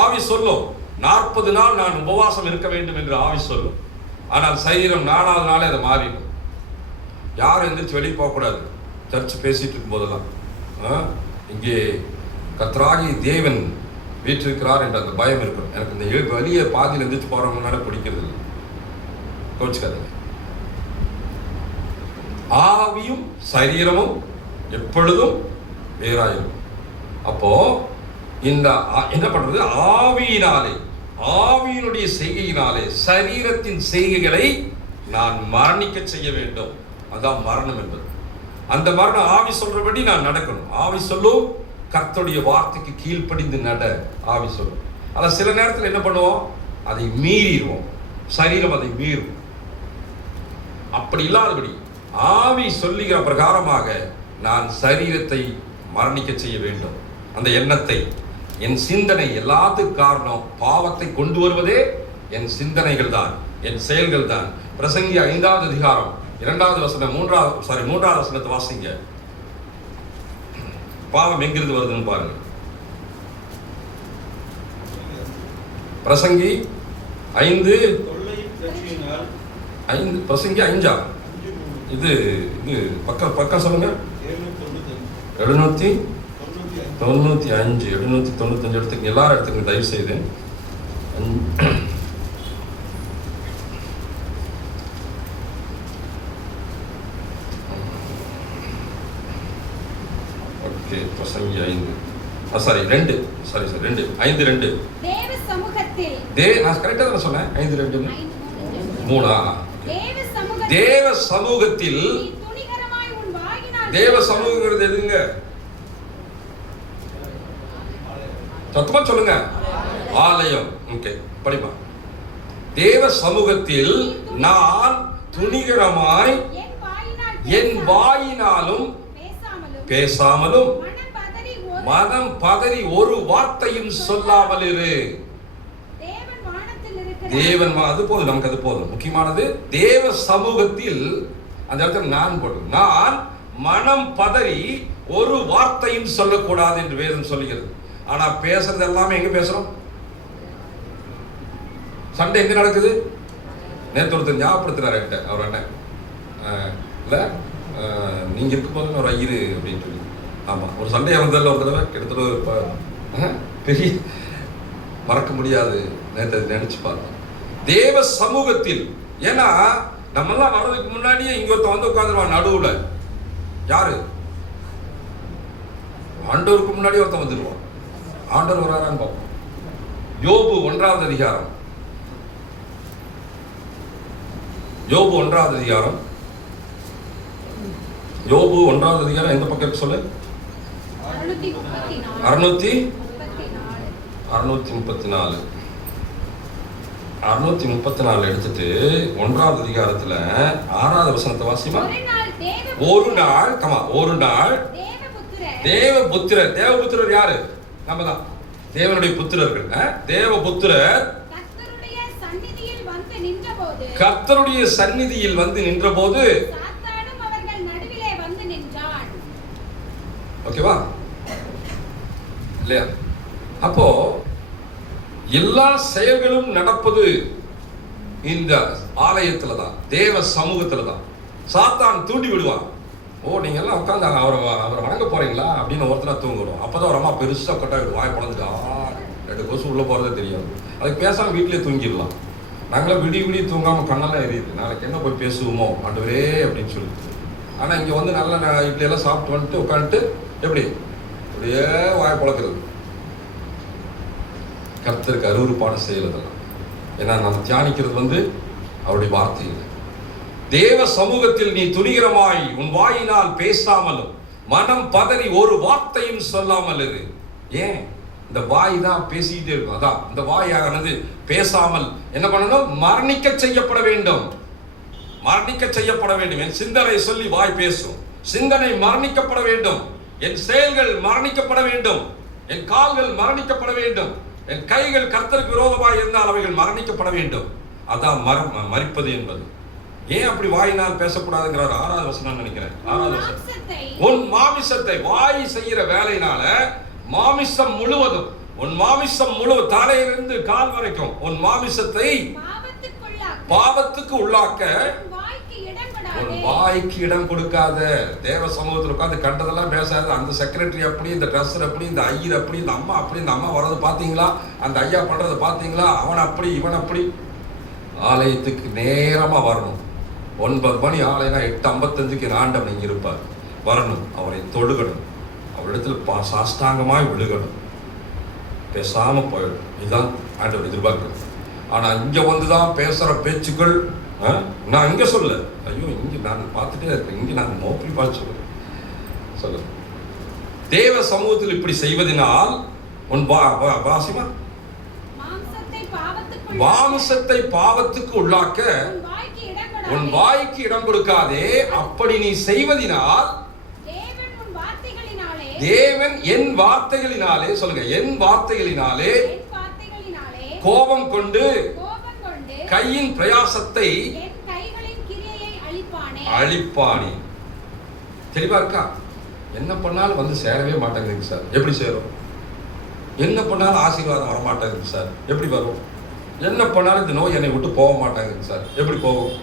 ஆவி சொல்லும் 40 நாள் நான் உபவாசம் இருக்க வேண்டும் என்று ஆவி சொல்லும். ஆனால் சரீரம் 4வது நாளே அதை மாறிடும். யாரும் எந்திரிச்சு வெளியே போகக்கூடாது சர்ச் பேசிட்டு இருக்கும் போதெல்லாம். இங்கே கர்த்தராகிய தேவன் வீற்றிருக்கிறார் என்ற அந்த பயம் இருக்கும். எனக்கு இந்த வெளியே பாதியில் எந்திரிச்சு போறவங்கனால பிடிக்கிறது இல்லை, கோச்சுக்காதீங்க. ஆவியும் சரீரமும் எப்பொழுதும் வேறாயிருக்கும். அப்போ இந்த என்ன பண்றது? ஆவியினாலே, ஆவியினுடைய செய்கையினாலே சரீரத்தின் செய்கைகளை நான் மரணிக்க செய்ய வேண்டும். அதான் மரணம் என்பது. அந்த மரணம் ஆவி சொல்றபடி நான் நடக்கணும். ஆவி சொல்லும் கர்த்தருடைய வார்த்தைக்கு கீழ்ப்படிந்து நட ஆவி சொல்லும். ஆனா சில நேரத்தில் என்ன பண்ணுவோம்? அதை மீறிடுவோம், சரீரம் அதை மீறும். அப்படி இல்லாதபடி ஆவி சொல்லுகிற பிரகாரமாக நான் சரீரத்தை மரணிக்க செய்ய வேண்டும். அந்த எண்ணத்தை, என் சிந்தனை, எல்லாத்துக்கும் காரணம் பாவத்தை கொண்டு வருவதே என் சிந்தனைகள் தான், என் செயல்கள் தான். பிரசங்கி 5வது அதிகாரம் 2வது வசனம் 3வது வசனத்தை வாசிங்க. பாவம் எங்கிருந்து வருதுன்னு பாருங்க. பிரசங்கி 5 பிரசங்கி 5 இது பக்கம் சொல்லுங்க. 795 795 எடுத்துக்கங்க. எல்லாரும் எடுத்துக்கங்க தயவு செய்து. ஓகே, பிரசங்கி 5 சாரி 2 சாரி சார் 2 5:2 தேவ சமூகத்தில் நான் கரெக்ட்டா தான் சொன்னேன். 5:2 3 தேவ சமூகத்தில். தேவ சமூகங்கிறது எதுங்க? சத்தமா சொல்லுங்க. ஆலயம். ஓகே, படிப்பா. தேவ சமூகத்தில் நான் துணிகரமாய் என் வாயினாலும் பேசாமலும் மனம் பதறி ஒரு வார்த்தையும் சொல்லாமல் இரு. தேவன் அது போதும், நமக்கு அது போதும். முக்கியமானது தேவ சமூகத்தில். அந்த இடத்துல நான் போடும். நான் மனம் பதறி ஒரு வார்த்தையும் சொல்லக்கூடாது என்று வேதம் சொல்லுகிறது. ஆனா பேசுறது எல்லாமே எங்க பேசுறோம்? சண்டை எங்க நடக்குது? நேற்று ஒருத்தர் ஞாபகப்படுத்துறாரு என்கிட்ட, அவர் அண்ணன் இல்ல நீங்க இருக்கும்போது ஒரு ஐயரு அப்படின்னு சொல்லி. ஆமா, ஒரு சண்டையை வந்ததில்ல ஒரு தடவை, கிட்டத்தட்ட பெரிய மறக்க முடியாது. நேற்று நினைச்சு பார்த்தோம். தேவ சமூகத்தில். ஏன்னா நம்ம எல்லாம் வர்றதுக்கு முன்னாடியே இங்க ஒருத்தன் வந்து உட்காந்துருவான் நடுவுல. யாரு? ஆண்டவருக்கு முன்னாடி ஒருத்தன் வந்துடுவான். ஆண்டவர் வராரான்னு பார்ப்போம். யோபு 1வது அதிகாரம். யோபு 1வது அதிகாரம். யோபு 1வது அதிகாரம் எந்த பக்கம் சொல்லு? 634 எடுத்துட்டு 1வது அதிகாரத்துல 6வது வசனத்தை வாசிமா. ஒரு நாள் தேவபுத்திரர். தேவபுத்திரர் யாரு? நம்ம தான் தேவனுடைய புத்திரர்கள். தேவபுத்திரர் கர்த்தருடைய சந்நிதியில் வந்து நின்றபோது ஓகேவா இல்லையா? அப்போ எல்லா செயல்களும் நடப்பது இந்த ஆலயத்துல தான், தேவ சமூகத்துல தான். சாத்தான் தூண்டி விடுவான். நீங்க எல்லாம் உட்காந்து அவரை வணங்க போறீங்களா அப்படின்னு ஒருத்தரா தூங்குறோம். அப்பதான் ஒரு அம்மா பெருசா கொட்டாயிடும், வாய் குழந்துட்டு 2 கொசு உள்ள போறதே தெரியாது. அதுக்கு பேசாம வீட்டிலே தூங்கிடலாம். நாங்களாம் விடிய தூங்காம கண்ணெல்லாம் எரியுது, நாளைக்கு என்ன போய் பேசுவோமோ ஆண்டவரே அப்படின்னு சொல்லிட்டு. ஆனா இங்க வந்து நல்லா இட்லி எல்லாம் சாப்பிட்டு வந்துட்டு உட்காந்துட்டு அப்படியே வாய் பழக்கிறது. கர்த்தருக்கு அருவருப்பான செயல் அதெல்லாம். ஏன்னா நம்ம தியானிக்கிறது வந்து அவருடைய வார்த்தையில். தேவ சமூகத்தில் நீ துணிகரமாய் உன் வாயினால் பேசாமலும் மனம் பதறி ஒரு வார்த்தையும் சொல்லாமல் இரு. ஏன்? இந்த வாய் தான் பேசிக்கிட்டே இருக்கும். அதான் இந்த வாயானது பேசாமல் என்ன பண்ணணும்? மரணிக்க செய்யப்பட வேண்டும். மரணிக்க செய்யப்பட வேண்டும். என் சிந்தனை சொல்லி வாய் பேசும். சிந்தனை மரணிக்கப்பட வேண்டும். என் செயல்கள் மரணிக்கப்பட வேண்டும். என் கால்கள் மரணிக்கப்பட வேண்டும். என் கைகள் கர்த்தருக்கு விரோதமாக இருந்தால் அவைகள் மரணிக்கப்பட வேண்டும். அதான் மரிப்பது என்பது. ஏன் அப்படி வாயினால் பேசக்கூடாதுங்கிறார் 6வது வசனம் நினைக்கிறேன். 6வது வசனம், உன் மாமிசத்தை வாய் செய்கிற வேலையினால மாமிசம் முழுவதும், உன் மாமிசம் முழுவதும் தலையிலிருந்து கால் வரைக்கும் உன் மாமிசத்தை பாவத்துக்கு உள்ளாக்க உன் வாய்க்கு இடம் கொடுக்காத. தேவ சமூகத்தில் உட்காந்து கண்டதெல்லாம் பேசாத. அந்த செக்ரட்டரி அப்படி, இந்த ட்ரெஸ்ஸர் அப்படி, இந்த ஐயர் அப்படி, இந்த அம்மா அப்படி, இந்த அம்மா வர்றது பார்த்தீங்களா, அந்த ஐயா பண்றதை பார்த்தீங்களா, அவன் அப்படி இவன் அப்படி. ஆலயத்துக்கு நேரமா வரணும். 9 மணி ஆலயம்னா 8:55 ஆண்டவன் இங்க இருப்பார். வரணும், அவரை தொழுகணும், அவரிடத்துல சாஷ்டாங்கமாய் விழுகணும், பேசாம போயிடும். இதுதான் ஆண்டவர் எதிர்பார்க்கிறது. ஆனா இங்க வந்துதான் பேசுற பேச்சுக்கள். நான் இங்க சொல்ல, ஐயோ இங்க நான் பார்த்துட்டே இருக்கேன், இங்க நான் மோப்பி பார்த்து சொல்ல. தேவ சமூகத்தில் இப்படி செய்வதனால் உன் வாசிமா மாம்சத்தை பாவத்துக்கு உள்ளாக்க உன் வாய்க்கு இடம் கொடுக்காதே. அப்படி நீ செய்வதினால் தேவன் என் வார்த்தைகளினாலே, சொல்லுங்க, என் வார்த்தைகளினாலே கோபம் கொண்டு கையின் பிரயாசத்தை அழிப்பானே. தெளிவா இருக்கா? என்ன பண்ணாலும் வந்து சேரவே மாட்டேங்குது சார். எப்படி சேரும்? என்ன பண்ணாலும் ஆசீர்வாதம் வர மாட்டேங்குது சார். எப்படி வரும்? என்ன பண்ணாலும் இந்த நோய் என்னை விட்டு போக மாட்டேங்குது சார். எப்படி போகும்?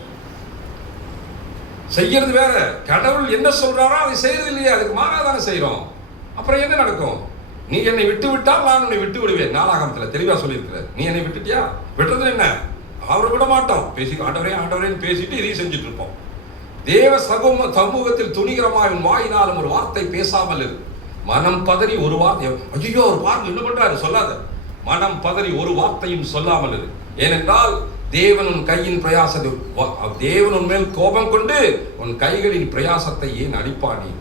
செய்யறது வேற, கடவுள் என்ன சொல்றாரோ அதை செய்யறது இல்லையா, அதுக்கு மாறாதானே செய்யறோம். அப்புறம் என்ன நடக்கும்? நீ என்னை விட்டு விட்டால் நான் உன்னை விட்டு விடுவேன். நாளாகமத்துல தெளிவா சொல்லியிருக்கிற. நீ என்னை விட்டுட்டியா? விட்டுறது என்ன? அவரை விட மாட்டோம். பேசி ஆண்டவரே ஆண்டவரேன்னு பேசிட்டு இதையும் செஞ்சுட்டு இருப்போம். தேவ சமூகத்தில் துணிகரமாக வாயினாலும் ஒரு வார்த்தை பேசாமல் இரு. மனம் பதறி ஒரு வார்த்தை, ஐயோ ஒரு வார்த்தை என்ன பண்றாரு சொல்லாத. மனம் பதறி ஒரு வார்த்தையும் சொல்லாமல் இரு. ஏனென்றால் தேவன் உன் கையின் பிரயாசத்தை, தேவன் உன் மேல் கோபம் கொண்டு உன் கைகளின் பிரயாசத்தை ஏன் அழிப்பானே.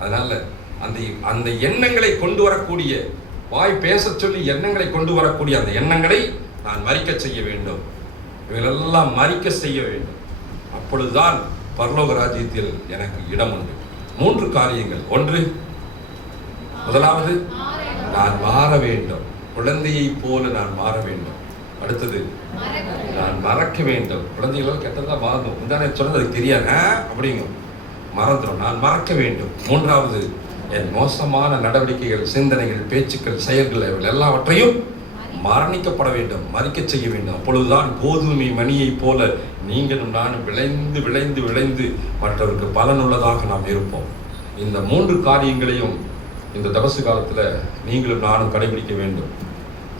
அதனால அந்த எண்ணங்களை கொண்டு வரக்கூடிய, வாய் பேச சொல்லி எண்ணங்களை கொண்டு வரக்கூடிய அந்த எண்ணங்களை நான் மரிக்க செய்ய வேண்டும். இவைகளெல்லாம் மரிக்க செய்ய வேண்டும். அப்பொழுதுதான் பரலோக ராஜ்யத்தில் எனக்கு இடம் உண்டு. 3 காரியங்கள். 1, முதலாவது நான் மாற வேண்டும். குழந்தையை போல நான் மாற வேண்டும். அடுத்தது நான் மறக்க வேண்டும். குழந்தைகள் கெட்டதான் மறந்தும் உண்டானே சொன்னது அது தெரியாது அப்படிங்கும், மறந்துடும். நான் மறக்க வேண்டும். 3வது என் மோசமான நடவடிக்கைகள், சிந்தனைகள், பேச்சுக்கள், செயல்கள் எல்லாவற்றையும் மரணிக்கப்பட வேண்டும், மறிக்க செய்ய வேண்டும். அப்பொழுதுதான் கோதுமை மணியை போல நீங்களும் நானும் விளைந்து விளைந்து விளைந்து மற்றவருக்கு பலனுள்ளதாக நாம் இருப்போம். இந்த 3 காரியங்களையும் இந்த தபசு காலத்துல நீங்களும் நானும் கடைபிடிக்க வேண்டும்.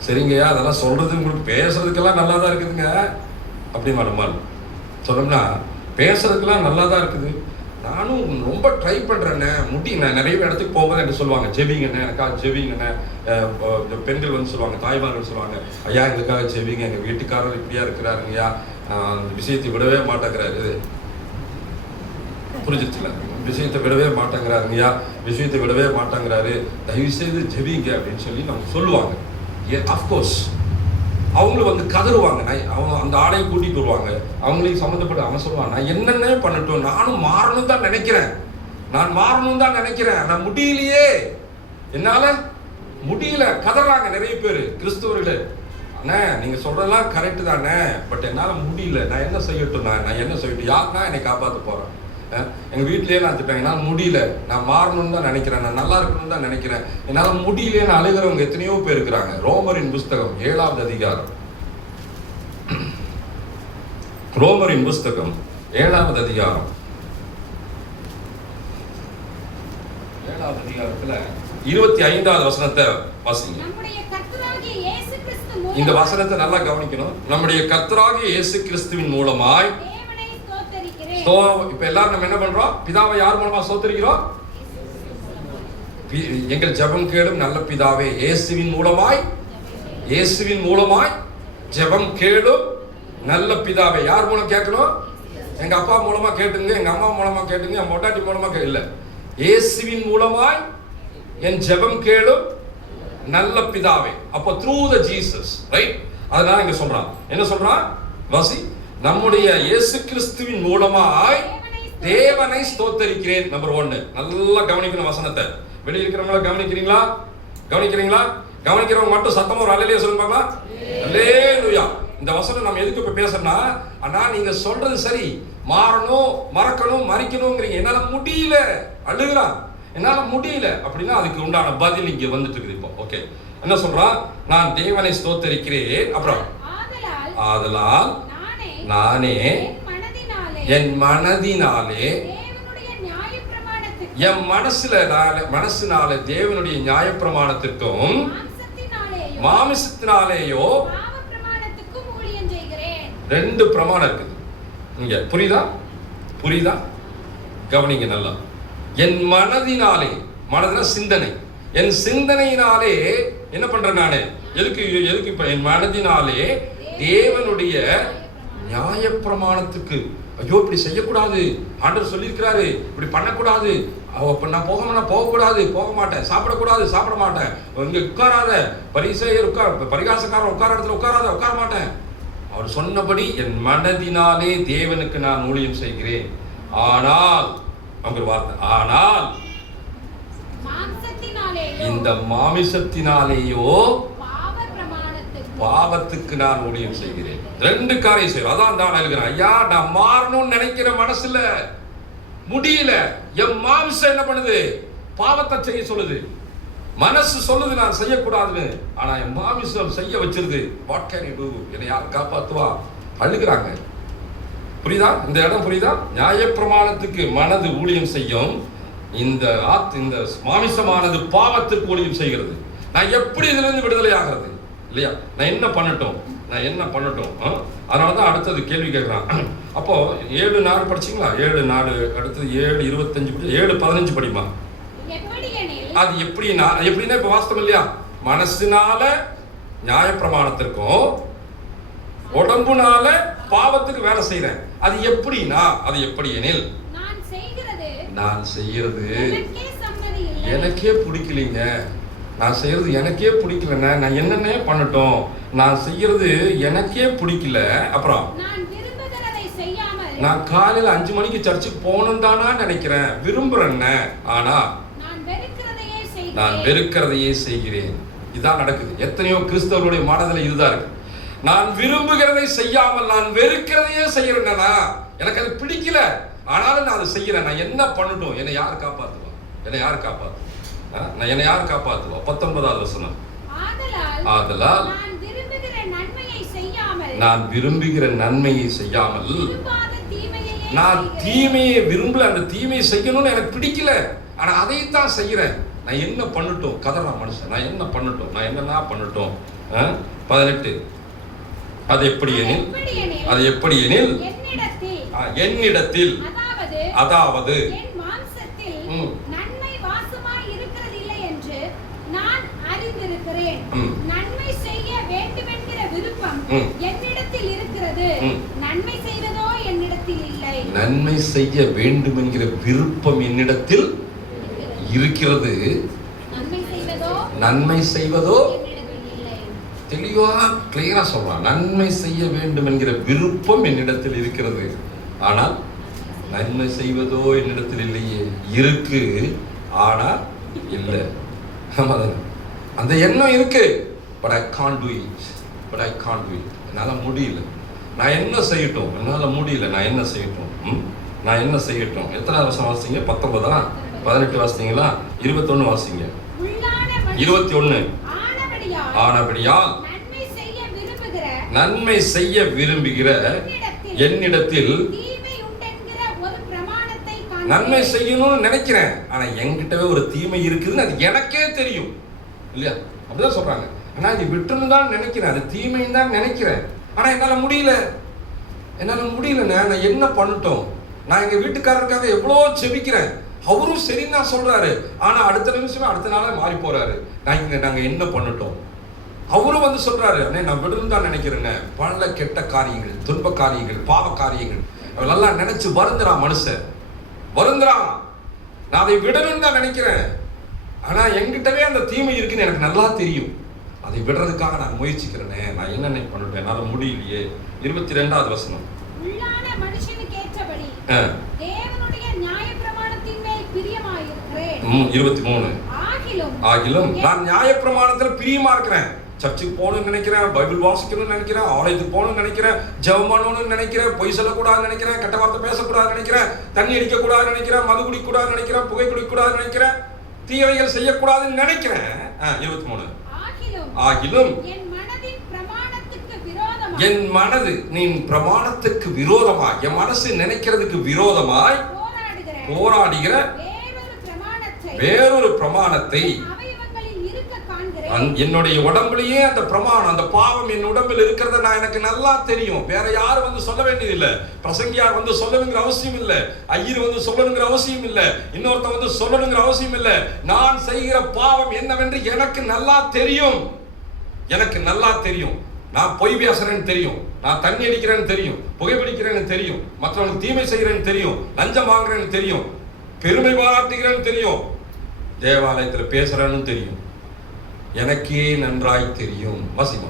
சரிங்கய்யா, அதெல்லாம் சொல்றது உங்களுக்கு பேசுறதுக்கெல்லாம் நல்லா தான் இருக்குதுங்க அப்படி நம்மால் சொன்னோம்னா, பேசுறதுக்கெல்லாம் நல்லா தான் இருக்குது, நானும் ரொம்ப ட்ரை பண்ணுறேண்ணே, நான் நிறைய இடத்துக்கு போகும்போது எனக்கு சொல்லுவாங்க, ஜெபிங்கண்ணே, எனக்காக ஜெபிங்கண்ணே. பெண்கள் வந்து சொல்லுவாங்க, தாய்மார்கள் சொல்லுவாங்க, ஐயா எங்களுக்காக ஜெபிங்க, எங்கள் வீட்டுக்காரர் இப்படியா இருக்கிறாருங்கய்யா, அந்த விஷயத்தை விடவே மாட்டேங்கிறாரு. புரிஞ்சிச்சுல? விஷயத்தை விடவே மாட்டேங்கிறாருங்கய்யா, விஷயத்தை விடவே மாட்டேங்கிறாரு, தயவு செய்து ஜெபிங்க அப்படின்னு சொல்லி நம்ம சொல்லுவாங்க. அஃப்கோர்ஸ் அவங்களும் வந்து கதறுவாங்க. அவங்க அந்த ஆடையை கூட்டிட்டு வருவாங்க, அவங்களையும் சம்மந்தப்பட்டு அவன் சொல்லுவாங்க, நான் என்னென்ன பண்ணட்டும், நானும் மாறணும் தான் நினைக்கிறேன், நான் மாறணும் தான் நினைக்கிறேன், நான் முடியலையே, என்னால முடியல. கதறாங்க நிறைய பேர் கிறிஸ்தவர்கள். அண்ணே நீங்க சொல்றதெல்லாம் கரெக்டு தானே, பட் என்னால முடியல, நான் என்ன செய்யட்டும், நான் என்ன செய்யட்டும், யாருன்னா என்னை காப்பாற்ற போறேன், எங்க வீட்லயே நான் திட்டாங்க, என்னால் முடியல, நான் மாறணும்னு தான் நினைக்கிறேன், நான் நல்லா இருக்கணும்னு தான் நினைக்கிறேன், என்னால் முடியலன்னு அழுகிறவங்க எத்தனையோ பேர் இருக்கிறாங்க. ரோமரின் புஸ்தகம் 7வது அதிகாரம், ரோமரின் புஸ்தகம் 7வது அதிகாரம் 7வது அதிகாரத்துல 25வது வசனத்தை வாசிங்க. நம்முடைய கர்த்தராகிய இயேசு கிறிஸ்து இந்த மூலமாய் வசனத்தை நல்லா கவனிக்கணும். நம்முடைய கர்த்தராகிய இயேசு கிறிஸ்துவின் மூலமாய் தேவனை ஸ்தோத்திரிக்கிறேன். இப்ப எல்லாரும் நம்ம என்ன பண்றோம்? பிதாவை யார் மூலமா ஸ்தோத்திரிக்கிறோம்? எங்கள் ஜெபம் கேளும் நல்ல பிதாவே, இயேசுவின் மூலமாய் ஜெபம் கேளும் நல்ல பிதாவே. யார் மூலம் கேட்கணும்? எங்க அப்பா மூலமா கேட்டுங்க, எங்க அம்மா மூலமா கேட்டுங்க, என் பொட்டாட்டி மூலமா இல்ல, இயேசுவின் மூலமாய் என் ஜெபம் கேளும் நல்ல பிதாவே. அப்போ through the Jesus, ரைட்? அதனால இங்க சொல்றான், என்ன சொல்றான்? வாசி. நம்முடைய இயேசு கிறிஸ்துவின் மூலமாய் தேவனை ஸ்தோத்தரிக்கிறேன். நம்பர் 1. நல்லா கவனிக்கணும் வசனத்தை. வெளிய இருக்கிறவங்கள கவனிக்கிறீங்களா? கவனிக்கிறவங்க மட்டும் சத்தமா ஒரு அல்லேலூயா சொல்லுங்க. அல்லேலூயா. இந்த வசனம் நம்ம எதுக்கு இப்ப பேசறோம்னா, அண்ணா நீங்க சொல்றது சரி, மாறணும், மறக்கணும், மறிக்கணும்ங்கறீங்க, என்னால முடியல, அழுகுறான், என்னால முடியல அப்படின்னா அதுக்கு உண்டான பதில் இங்க வந்துட்டு இருக்குது. இப்போ ஓகே, என்ன சொல்றான்? நான் தேவனை ஸ்தோத்தரிக்கிறேன். அப்புறம் ஆதலால் நானே என் மனதினாலே என் மனசினாலே தேவனுடைய நியாயப்பிரமாணத்திற்கும் மாமிசத்தினாலேயோ 2 பிரமாணம் இருக்குது இங்க. புரியுதா? கவனிங்க நல்லா. என் மனதினாலே, மனதுனா சிந்தனை, என் சிந்தனையினாலே என்ன பண்றேன் நானு? எதுக்கு இப்ப என் மனதினாலே தேவனுடைய நியாயப்பிரமாணத்துக்கு, ஐயோ இப்படி செய்யக்கூடாது, ஆண்டவர் சொல்லியிருக்கிறாரு, இப்படி பண்ணக்கூடாது, நான் போகக்கூடாது, போக மாட்டேன், சாப்பிட மாட்டேன், இங்க உட்காராத, பரிகாசக்காரன் உட்கார இடத்துல உட்கார மாட்டேன். அவர் சொன்னபடி என் மனதினாலே தேவனுக்கு நான் ஊழியம் செய்கிறேன். ஆனால் அவங்க வார்த்தை, ஆனால் இந்த மாமிசத்தினாலேயோ பாவத்துக்கு நான் ஊழியம் செய்கிறேன். 2 காரியம் செய்வேன். அதான் தான் எழுதுகிறேன். ஐயா நான் மாறணும்னு நினைக்கிற மனசுல முடியல. என் மாமிசம் என்ன பண்ணுது? பாவத்தை செய்ய சொல்லுது. மனசு சொல்லுது நான் செய்யக்கூடாதுன்னு, ஆனா என் மாமிசம் செய்ய வச்சிருது. What can you do? என்னை யார் காப்பாத்துவா? அழுகிறாங்க. புரியுதா? இந்த இடம் புரியுதா? நியாயப்பிரமாணத்துக்கு மனது ஊழியம் செய்யும், இந்த மாமிசமானது பாவத்துக்கு ஊழியம் செய்கிறது. நான் எப்படி இதுல இருந்து விடுதலை ஆகிறது? இல்லையா? நான் என்ன பண்ணட்டும்? அதனாலதான் அடுத்தது கேள்வி கேட்கிறான். அப்போ 7:4 படிச்சீங்களா? 7:4 அடுத்தது 7:25 7:15 படிமா. அது எப்படின்னா இப்ப வாஸ்தவம் இல்லையா? மனசினால நியாயப்பிரமாணத்திற்கும் உடம்புனால பாவத்துக்கு வேலை செய்யறேன். அது எப்படின்னா, அது எப்படி எனில், நான் செய்யறது எனக்கே பிடிக்கலைங்க, நான் செய்யறது எனக்கே பிடிக்கலங்க, நான் என்னென்ன பண்ணட்டும், நான் செய்யறது எனக்கே பிடிக்கல. அப்புறம் நான் காலையில 5 மணிக்கு சர்ச்சுக்கு போகணும் தானா நினைக்கிறேன், விரும்புறேன், ஆனா நான் வெறுக்கிறதையே செய்கிறேன். இதுதான் நடக்குது. எத்தனையோ கிறிஸ்தவர்களுடைய மனதில் இதுதான் இருக்கு. நான் விரும்புகிறதை செய்யாமல் நான் வெறுக்கிறதையே செய்யறேன்னா, எனக்கு அது பிடிக்கல, ஆனாலும் நான் அதை செய்யறேன். நான் என்ன பண்ணட்டும்? என்னை யார் காப்பாத்துவா? என்னை யார் காப்பாத்துவா? 19வது வசனம். ஆதலால் நான் விரும்புகிற நன்மையை செய்யாமல் நான் தீமையை விரும்பல. அந்த தீமையை செய்யணும்னு எனக்கு பிடிக்கல, ஆனா அதைத்தான் செய்யறேன். நான் என்ன பண்ணட்டும்? கதறான் மனுஷன். நான் என்ன பண்ணட்டும்? 18 அது எப்படி எனில் என்னிடத்தில், அதாவது நன்மை வாசமாய் இருக்கிறதில்லை என்று நான் அறிந்திருக்கிறேன். நன்மை செய்ய வேண்டுமென்கிற விருப்பம் என்னிடத்தில் இருக்கிறது, நன்மை செய்வதோ என்னிடத்தில் இல்லை. நன்மை செய்ய வேண்டும் என்கிற விருப்பம் என்னிடத்தில் இருக்கிறது, நன்மை செய்வதோ தெளிவா கிளியரா சொல்றான். நன்மை செய்ய வேண்டும் என்கிற விருப்பம் என்னிடத்தில் இருக்கிறது, ஆனால் நன்மை செய்வதோ என்னிடத்தில் இல்லையே. இருக்கு, ஆனா இல்லை. அந்த எண்ணம் இருக்கு, but I can't do it. என்னால முடியல. நான் என்ன செய்யட்டும்? என்னால முடியல. நான் என்ன செய்யட்டும்? எத்தனை வருஷம் வாசிங்க? 19 18 வாசிங்களா? 21 வாசிங்க. 21 ஆனபடியால் நன்மை செய்ய விரும்புகிற என்னிடத்தில் நன்மை செய்யணும்னு நினைக்கிறேன், ஆனா என்கிட்டவே ஒரு தீமை இருக்குதுன்னு அது எனக்கே தெரியும் இல்லையா? அப்படிதான் சொல்றாங்க. ஆனா இது விட்டுன்னு தான் நினைக்கிறேன், அது தீமைன்னு தான் நினைக்கிறேன், ஆனா என்னால முடியலண்ணே. நான் என்ன பண்ணட்டும்? நான் எங்க வீட்டுக்காரருக்காக எவ்வளோ செபிக்கிறேன், அவரும் சரின்னு நான் சொல்றாரு, ஆனா அடுத்த நிமிஷமே அடுத்த நாளே மாறி போறாரு. நாங்க என்ன பண்ணட்டும்? அவரும் வந்து சொல்றாரு, அண்ணே நான் விடணும் தான் நினைக்கிறேன்னு. பல கெட்ட காரியங்கள், துன்ப காரியங்கள், பாவ காரியங்கள் அவளெல்லாம் நினைச்சு வருந்துறான் மனுஷன், வருந்துறான். நான் அதை விடணும்னு தான் நினைக்கிறேன், ஆனா என்கிட்டவே அந்த தீமை இருக்குன்னு எனக்கு நல்லா தெரியும். அதை விடுறதுக்காக நான் முயற்சிக்கிறேனே, நான் என்ன பண்ணிட்டேன், என்னால முடியலையே. 22வது வசனம். உள்ளான மனுஷனுக்கு ஏற்றபடி தேவனுடைய நியாயப்பிரமாணத்தின் மேல் பிரியமாயிருக்கிறேன். 23. ஆகிலும் நான் நியாயப்பிரமாணத்தில் பிரியமா இருக்கிறேன். சர்ச்சுக்கு போகணும்னு நினைக்கிறேன், பைபிள் வாசிக்கணும்னு நினைக்கிறேன், ஆலயத்துக்கு போகணும்னு நினைக்கிறேன், ஜெபம் பண்ணணும்னு நினைக்கிறேன், பொய் சொல்லக்கூடாதுன்னு நினைக்கிறேன், கெட்ட வார்த்தை பேசக்கூடாதுன்னு நினைக்கிறேன், தண்ணி அடிக்கக்கூடாதுன்னு நினைக்கிறேன், மது குடிக்கக்கூடாதுன்னு நினைக்கிறேன், புகை குடிக்கக்கூடாதுன்னு நினைக்கிறேன், தீயவைகள் செய்யக்கூடாதுன்னு நினைக்கிறேன். 23. ஆகிலும் என் மனது நீ பிரமாணத்துக்கு விரோதமாய், என் மனசு நினைக்கிறதுக்கு விரோதமாய் போராடுகிற வேறொரு பிரமாணத்தை என்னுடைய உடம்புலயே அந்த பிரமாணம், அந்த பாவம் என் உடம்பில் இருக்கிறத நான் எனக்கு நல்லா தெரியும். வேற யாரும் வந்து சொல்ல வேண்டியதில்லை, பிரசங்கியார் வந்து சொல்லணுங்கிற அவசியம் இல்லை, ஐயர் வந்து சொல்லணுங்கிற அவசியம் இல்லை, இன்னொருத்த வந்து சொல்லணுங்கிற அவசியம் இல்லை. நான் செய்கிற பாவம் என்னவென்று எனக்கு நல்லா தெரியும். எனக்கு நல்லா தெரியும். நான் பொய் பேசுறேன்னு தெரியும், நான் தண்ணி அடிக்கிறேன்னு தெரியும், புகைப்பிடிக்கிறேன்னு தெரியும், மற்றவங்களுக்கு தீமை செய்கிறேன்னு தெரியும், லஞ்சம் வாங்குறேன்னு தெரியும், பெருமை பாராட்டுகிறேன்னு தெரியும், தேவாலயத்தில் பேசுறேன்னு தெரியும், எனக்கே நன்றாய் தெரியும். வசிமா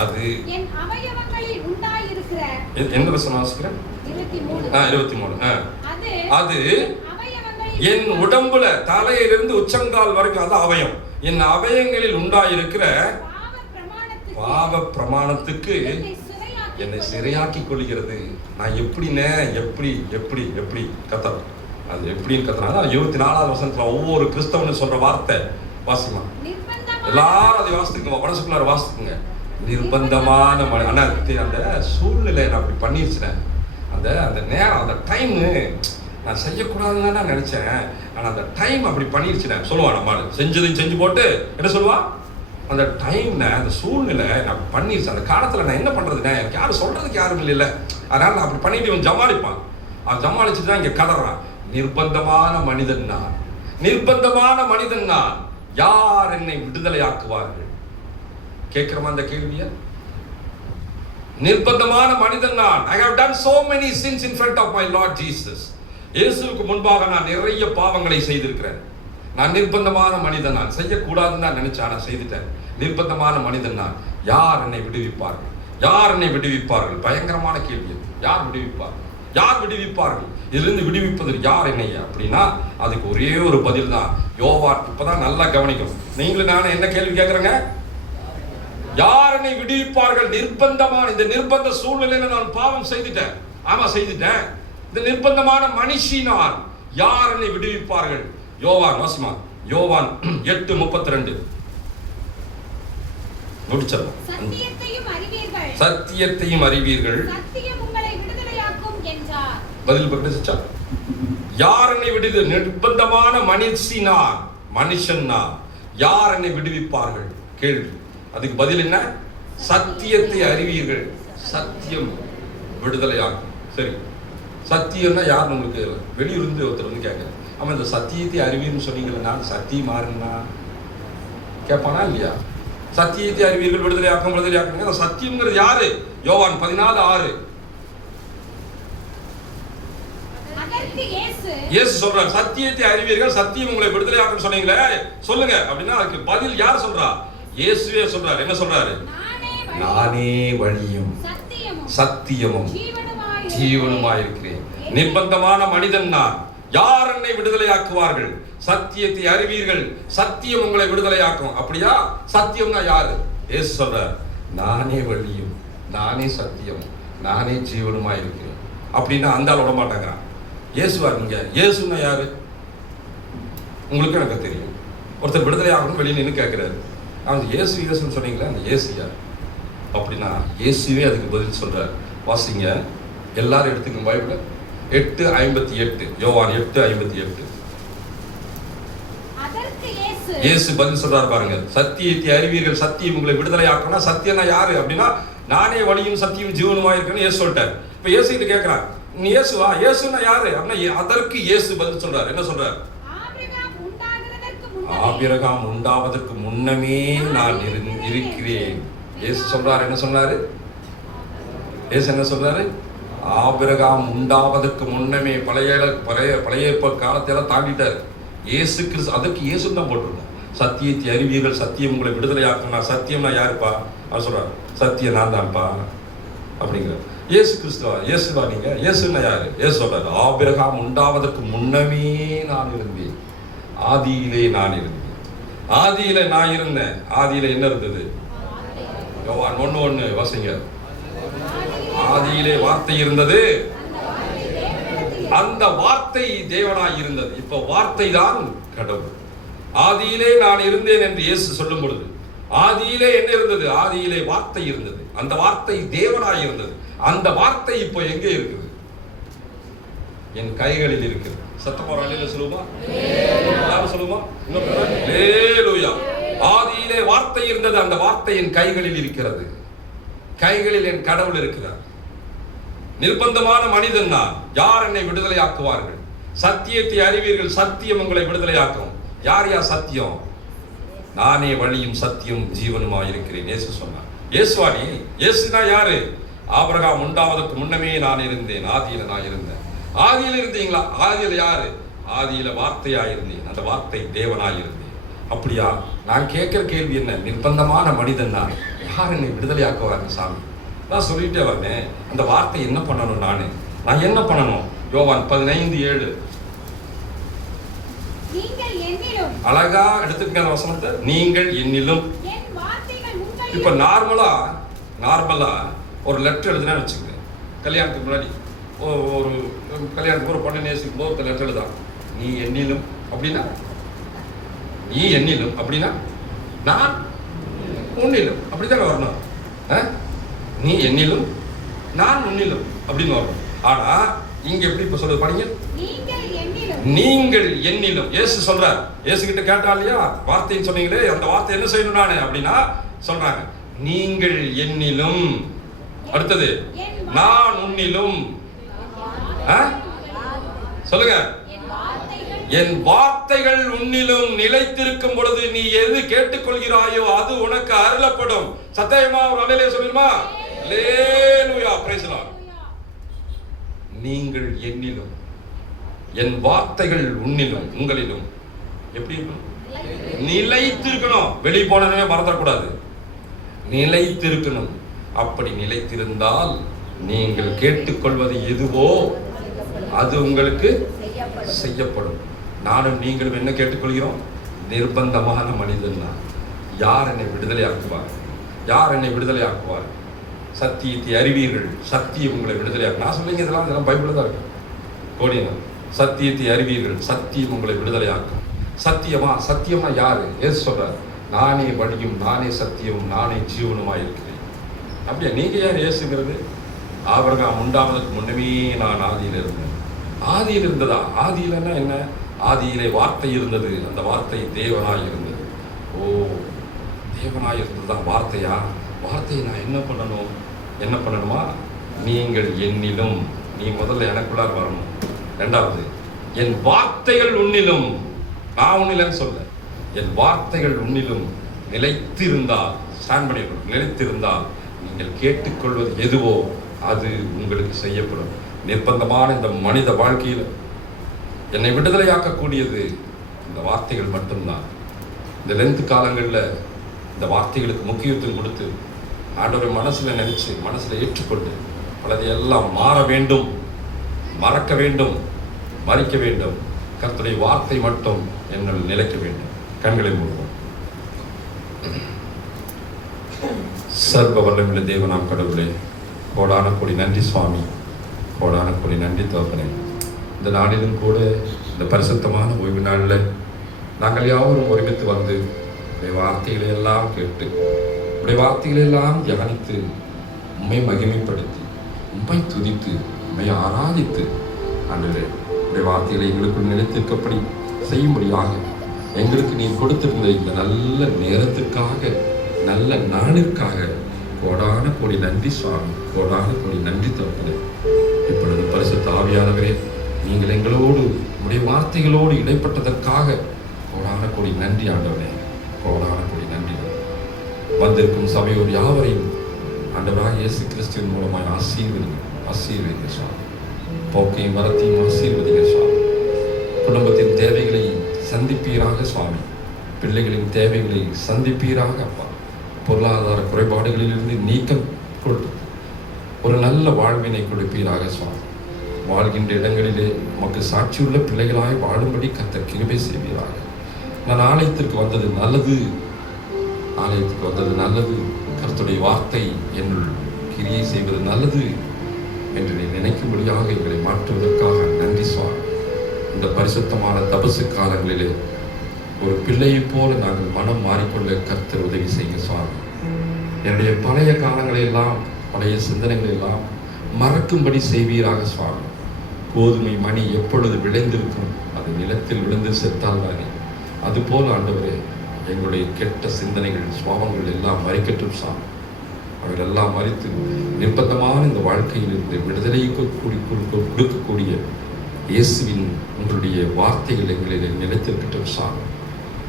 அது என் அவயவங்களில் உண்டாயிருக்கிற, எந்த வசனம் வாசிக்கிறேன்? 23. அது என் உடம்புல தலையிலிருந்து உச்சங்கால் வரைக்கும், அது அவயம், என் அவயங்களில் உண்டாயிருக்கிற பாவ பிரமாணத்துக்கு என்னை சிறையாக்கி கொள்கிறது. நான் எப்படின்னு எப்படி கத்துறேன், அது எப்படின்னு கத்துறாங்க. 24வது வசனத்துல ஒவ்வொரு கிறிஸ்தவனு சொல்ற வார்த்தை வாசிமா, எல்லாரும் அதை வாசித்துக்குங்க, மனசுக்குள்ளார வாசித்துக்குங்க. நிர்பந்தமான ஆனா அந்த சூழ்நிலை நான் அப்படி பண்ணிருச்சேன், அந்த நேரம், அந்த டைமு நான் செய்யக்கூடாதுன்னு தான் நினைச்சேன், ஆனா அந்த டைம் அப்படி பண்ணிருச்சுனேன் சொல்லுவான். நம்ம செஞ்சதையும் செஞ்சு போட்டு என்ன சொல்லுவான், அந்த டைம்ல அந்த சூழ்நிலை நான் பண்ணிருச்சு, அந்த காலத்துல நான் என்ன பண்றதுன்னு எனக்கு யாரும் சொல்றதுக்கு யாரும் இல்லை, அதனால நான் அப்படி பண்ணிட்டு இவன் ஜமாளிப்பான். அவன் ஜமாளிச்சுட்டு தான் இங்க கதறான். நிர்பந்தமான மனிதன் நான், நிர்பந்தமான மனிதன் நான், யார் என்னை விடுதலையாக்குவார்கள்? கேட்கிறோமா அந்த கேள்விய? நிர்பந்தமான மனிதன் நான். I have done so many sins in front of my Lord Jesus. இயேசுவுக்கு முன்பாக நான் நிறைய பாவங்களை செய்திருக்கிறேன். நான் நிர்பந்தமான மனிதன் நான், செய்யக்கூடாதுன்னு தான் நினைச்சேன், நான் செய்துட்டேன். நிர்பந்தமான மனிதன் நான், யார் என்னை விடுவிப்பார்கள்? யார் என்னை விடுவிப்பார்கள்? பயங்கரமான கேள்வி. யார் விடுவிப்பார்கள்? யார் விடுவிப்பார்கள்? இதிலிருந்து விடுவிப்பது யார் என்னை அப்படின்னா அதுக்கு ஒரே ஒரு பதில் தான். யோவான். இப்பதான் நல்லா கவனிக்கும். நீங்களும் நானும் என்ன கேள்வி கேட்கறேங்க? யார் என்னை விடுவிப்பார்கள்? நிர்பந்தமான இந்த நிர்பந்த சூழ்நிலையில நான் பாவம் செய்துட்டேன். ஆமா செய்துட்டேன். இந்த நிர்பந்தமான மனுஷி நான், யார் என்னை விடுவிப்பார்கள்? யோவான் வாசிமா, யோவான் 8:32 முடிச்சோம். சத்தியத்தையும் அறிவீர்கள், சத்தியம் உங்களை விடுதலையாக்கும் என்றார். பதில் கிடைச்சா? யார் என்னை விடுது? நிர்பந்தமான மனுஷன் நான், யார் என்னை விடுவிப்பார்கள்? கேள்வி. அதுக்கு பதில் என்ன? சத்தியத்தை அறிவீர்கள், சத்தியம் விடுதலையாகும். சரி, சத்தியம்னா யார்? உங்களுக்கு வெளியிருந்து ஒருத்தர் வந்து கேட்குறேன், ஆமா இந்த சத்தியத்தை அறிவீர்னு சொன்னீங்கன்னா சத்தியம் மாறுனா கேட்பானா இல்லையா? சத்தியத்தை அறிவீர்கள், விடுதலையாக்கும், விடுதலையாக்கும். சத்தியம்ங்கிறது யாரு? யோவான் 14:6. இயேசு சொல்றார், சத்தியத்தை அறிவீர்கள், சத்தியம் உங்களை விடுதலையாக்கும் சொன்னீங்களே, சொல்லுங்க அப்படின்னா அதுக்கு பதில் யார் சொல்றா? இயேசுவே சொல்றாரு. என்ன சொல்றாரு? நானே வழியும் சத்தியமும் ஜீவனுமாய் இருக்கிறேன். நிர்பந்தமான மனிதன் நான், யார் என்னை விடுதலையாக்குவார்கள்? சத்தியத்தை அறிவீர்கள், சத்தியம் உங்களை விடுதலையாக்கும். அப்படியா? சத்தியம்னா யாரு? இயேசு சொல்றார், நானே வழியும், நானே சத்தியம், நானே ஜீவனுமாய் இருக்கிறேன். அப்படின்னா அந்த ஆள் விட மாட்டாங்கிறான். இயேசுவா நீங்க? இயேசுன்னா யாரு? உங்களுக்கு எனக்கு தெரியும். ஒருத்தர் விடுதலை ஆகணும் வெளியே நின்று கேட்கிறாரு, அவன் இயேசுன்னு சொன்னீங்களே, அந்த இயேசு யார் அப்படின்னா இயேசுவே அதுக்கு பதில் சொல்றார். வாசிங்க, எல்லாரும் எடுத்துக்கங்க பைபிளை. 8:58. யோவான் 8:58. அதற்கு இயேசு பதில் சொல்றாரு பாருங்க. சத்தியத்தை அறிவீர்கள், சத்தியம் உங்களை விடுதலை ஆக்கணும். சத்தியம்னா யாரு அப்படின்னா, நானே வழியும் சத்தியம் ஜீவனுமா இருக்கேன்னு இயேசு சொல்லிட்டார். இப்ப இயேசு கிட்ட கேட்கிறான், நீ இயேசுவா? இயேசுன்னா யாரு அப்படின்னா, அதற்கு இயேசு பதில் சொல்றாரு. என்ன சொல்றாரு? ஆபிரகாம் உண்டாவதற்கு முன்னமே நான் இருக்கிறேன். இயேசு சொல்றாரு. என்ன சொன்னாரு? இயேசு என்ன சொல்றாரு? ஆபிரகாம் உண்டாவதற்கு முன்னமே. பழைய காலத்தையெல்லாம் தாண்டிட்டார் இயேசு கிறிஸ்து. அதுக்கு இயேசு தான் போட்டிருக்கோம். சத்தியத்தை அறிவீர்கள், சத்தியம் உங்களை விடுதலை ஆக்கணும். சத்தியம்னா யாருப்பா? அவர் சொல்றாரு, சத்தியம் நான் தான்ப்பா அப்படிங்கிறார். இயேசு கிறிஸ்துவா? இயேசுவா நீங்க? இயேசுன்னா யாரு? இயேசு சொல்றாரு, ஆபிரகாம் உண்டாவதற்கு முன்னமே நான் இருந்தேன். ஆதியிலே நான் இருந்தேன். ஆதியில நான் இருந்தேன். ஆதியில என்ன இருந்தது? யோவான் 1:1 வாசிங்க. ஆதியிலே வார்த்தை இருந்தது, அந்த வார்த்தை தேவனாய் இருந்தது. இப்ப வார்த்தை தான் கடவுள். ஆதியிலே நான் இருந்தேன் என்று இயேசு சொல்லும் பொழுது, ஆதியிலே என்ன இருந்தது? ஆதியிலே வார்த்தை இருந்தது, அந்த வார்த்தை தேவனாய் இருந்தது. அந்த வார்த்தை இப்போ எங்கே இருக்குது? என் கைகளில் இருக்கிறது. சத்தமா அல்லேலூயா சொல்லுமா? எல்லாரும் சொல்லுமா? அல்லேலூயா. ஆதியிலே வார்த்தை இருந்தது, அந்த வார்த்தை என் கைகளில் இருக்கிறது. கைகளில் என் கடவுள் இருக்கிறார். நிர்பந்தமான மனிதன் நான். யார் என்னை விடுதலை ஆக்குவார்கள்? சத்தியத்தை அறிவீர்கள், சத்தியம் உங்களை விடுதலை ஆக்கும். யார் சத்தியம்? நானே வழியும் சத்தியம் ஜீவனுமாய் இருக்கிறேன். இயேசு சொன்னார். இயேசுவாணி. இயேசுனா யாரு? ஆபிரகாம் உண்டாவதற்கு முன்னமே நான் இருந்தேன். ஆதியில நான் இருந்தேன். ஆதியில இருந்தீங்களா? ஆதியில யாரு? ஆதியில வார்த்தையா இருந்தேன். அந்த வார்த்தை தேவனாய் இருந்தேன். அப்படியா? நான் கேட்கிற கேள்வி என்ன? நிர்பந்தமான மனிதன் நான். யார் என்னை விடுதலை ஆக்குவாங்க சாமி? நான் சொல்லிட்டே வரேன். அந்த வார்த்தை என்ன பண்ணணும்? நான் என்ன பண்ணணும்? யோவான் 15:7. அழகா எடுத்துக்க அந்த வசனத்தை. நீங்கள் என்னிலும். இப்ப நார்மலா ஒரு லெட்டர் எழுதுனா வச்சுக்கோங்க. கல்யாணத்துக்கு முன்னாடி ஒரு கல்யாணத்துக்கு ஒரு பொண்ணு நேசிக்கும் போது ஒரு லெட்டர் எழுதான். நீ என்னிலும் அப்படின்னா, நீ என்னிலும் அப்படின்னா நான் உன்னிலும் அப்படித்தானே வரணும். நீ என்னிலும் நான் உன்னிலும் அப்படின்னு வரணும். ஆனா இங்க எப்படி இப்ப சொல்றது படிங்க. நீங்கள் என்னிலும். இயேசு சொல்றார். இயேசு கிட்ட கேட்டா இல்லையா, வார்த்தைன்னு சொன்னீங்களே, அந்த வார்த்தை என்ன செய்யணும் நானு அப்படின்னா சொல்றாங்க, நீங்கள் என்னிலும். அடுத்தது நான் உன்னிலும். சொல்லுங்க. என் வார்த்தைகள் உன்னிலும் நிலைத்திருக்கும் பொழுது நீ எது கேட்டுக்கொள்கிறாயோ அது உனக்கு அருளப்படும். சத்தியமா ஒரு அல்லேலூயா சொல்லுமா? அல்லேலூயா, பிரைஸ் தி லார்ட். நீங்கள் என்னிலும், என் வார்த்தைகள் உன்னிலும், உங்களிலும். எப்படி இருக்கணும்? நிலைத்திருக்கணும். வெளியே போனதுமே மறந்துடக்கூடாது. நிலைத்திருக்கணும். அப்படி நிலைத்திருந்தால் நீங்கள் கேட்டுக்கொள்வது எதுவோ அது உங்களுக்கு செய்யப்படும். நானும் நீங்களும் என்ன கேட்டுக்கொள்கிறோம்? நிர்பந்தமான மனிதன் நான். யார் என்னை விடுதலை ஆக்குவார்? யார் என்னை விடுதலை ஆக்குவார்? சத்தியத்தை அறிவீர்கள், சத்தியம் உங்களை விடுதலை ஆக்கும். நான் சொல்லிங்க, இதெல்லாம் பைபிள் தான் இருக்கு. கோடினா சத்தியத்தை அறிவீர்கள், சத்தியம் உங்களை விடுதலை ஆக்கும். சத்தியமா யாரு? ஏசு சொல்றார், நானே வழியும் நானே சத்தியமும் நானே ஜீவனுமாய் இருக்கிறேன். அப்படியா? நீங்க யார் ஏசுங்கிறது? ஆபிரகாம் உண்டாவதற்கு முன்னமே நான் ஆதியில் இருந்தேன். ஆதியில் இருந்ததா? ஆதியிலன்னா என்ன? ஆதியிலே வார்த்தை இருந்தது, அந்த வார்த்தை தேவனாய் இருந்தது. ஓ, தேவனாய் இருந்ததுதான் வார்த்தையா? வார்த்தையை நான் என்ன பண்ணணுமா? நீங்கள் என்னிலும். நீ முதல்ல எனக்குள்ளார் வரணும். ரெண்டாவது, என் வார்த்தைகள் உன்னிலும். நான் உன்னிலும் சொல்ல, என் வார்த்தைகள் உன்னிலும் நிலைத்திருந்தால், ஸ்டாண்ட் பண்ணிக்கணும், நிலைத்திருந்தால் நீங்கள் கேட்டுக்கொள்வது எதுவோ அது உங்களுக்கு செய்யப்படும். நிர்பந்தமான இந்த மனித வாழ்க்கையில் என்னை விடுதலையாக்கக்கூடியது இந்த வார்த்தைகள் மட்டும்தான். இந்த லென்த் காலங்களில் இந்த வார்த்தைகளுக்கு முக்கியத்துவம் கொடுத்து ஆண்டவரை மனசில் நினைச்சு, மனசில் ஏற்றுக்கொண்டு பலதையெல்லாம் மாற வேண்டும், மறக்க வேண்டும், மறிக்க வேண்டும். கர்த்தருடைய வார்த்தை மட்டும் என்னில் நிலைக்க வேண்டும். கண்களை மூடுவோம். சர்வ வல்லமையுள்ள தேவனாம் கடவுளே, கோடான கோடி நன்றி சுவாமி, கோடான கோடி நன்றி தகப்பனே. இந்த நாளிலும் கூட இந்த பரிசுத்தமான ஓய்வு நாளில் நாங்கள் யாவரும் ஒருமித்து வந்து உடைய வார்த்தைகளை எல்லாம் கேட்டு, உடைய வார்த்தைகளை எல்லாம் தியானித்து, உம்மை மகிமைப்படுத்தி, உம்மை துதித்து, உம்மை ஆராதித்து, ஆண்டவரே, உடைய வார்த்தைகளை எங்களுக்குள் நிலைத்திருக்கப்படி செய்யும்படியாக எங்களுக்கு நீ கொடுத்திருந்த இந்த நல்ல நேரத்திற்காக, நல்ல நாளிற்காக கோடான கோடி நன்றி சுவாமி, கோடான கோடி நன்றி தகப்பனே. இப்பொழுது பரிசுத்த ஆவியானவரே, நீங்கள் எங்களோடு உடைய வார்த்தைகளோடு இடைப்பட்டதற்காக கோடான கோடி நன்றி ஆண்டவரே, கோடான கோடி நன்றி. வந்திருக்கும் சபையோர் யாவரையும் ஆண்டவராக இயேசு கிறிஸ்துவின் மூலமாக ஆசீர்வதிங்க சுவாமி. போக்கையும் வரத்தையும் ஆசீர்வதிங்க சுவாமி. குடும்பத்தின் தேவைகளை சந்திப்பீராக சுவாமி. பிள்ளைகளின் தேவைகளை சந்திப்பீராக அப்பா. பொருளாதார குறைபாடுகளிலிருந்து நீக்கம் கொடுத்து ஒரு நல்ல வாழ்வினை கொடுப்பீராக சுவாமி. வாழ்கின்ற இடங்களிலே உமக்கு சாட்சியுள்ள பிள்ளைகளாய் வாழும்படி கர்த்தர் கிருபை செய்வீராக. நான் ஆலயத்திற்கு வந்தது நல்லது, ஆலயத்துக்கு வந்தது நல்லது, கர்த்தருடைய வார்த்தை என்னுள் கிரியை செய்வது நல்லது என்று நீ நினைக்கும்படியாக எங்களை மாற்றுவதற்காக நன்றி சுவாமி. இந்த பரிசுத்தமான தபசு காலங்களிலே ஒரு பிள்ளையைப் போல நாங்கள் மனம் மாறிக்கொள்ள கர்த்தர் உதவி செய்ய சுவாமி. என்னுடைய பழைய காலங்களெல்லாம், பழைய சிந்தனைகளெல்லாம் மறக்கும்படி செய்வீராக சுவாமி. கோதுமை மணி எப்பொழுது விளைந்திருக்கும், அது நிலத்தில் விழுந்து செத்தால் தானே, அதுபோல் ஆண்டவரே எங்களுடைய கெட்ட சிந்தனைகள், சுவாபங்கள் எல்லாம் மறிக்கட்டும் சாமி. அவைகளெல்லாம் மறித்து நிர்பந்தமான இந்த வாழ்க்கையில் இருந்து விடுதலையை கொடுக்கக்கூடிய இயேசுவின் உங்களுடைய வார்த்தைகள் எங்களில் நிலைத்திருக்கட்டும் சாமி.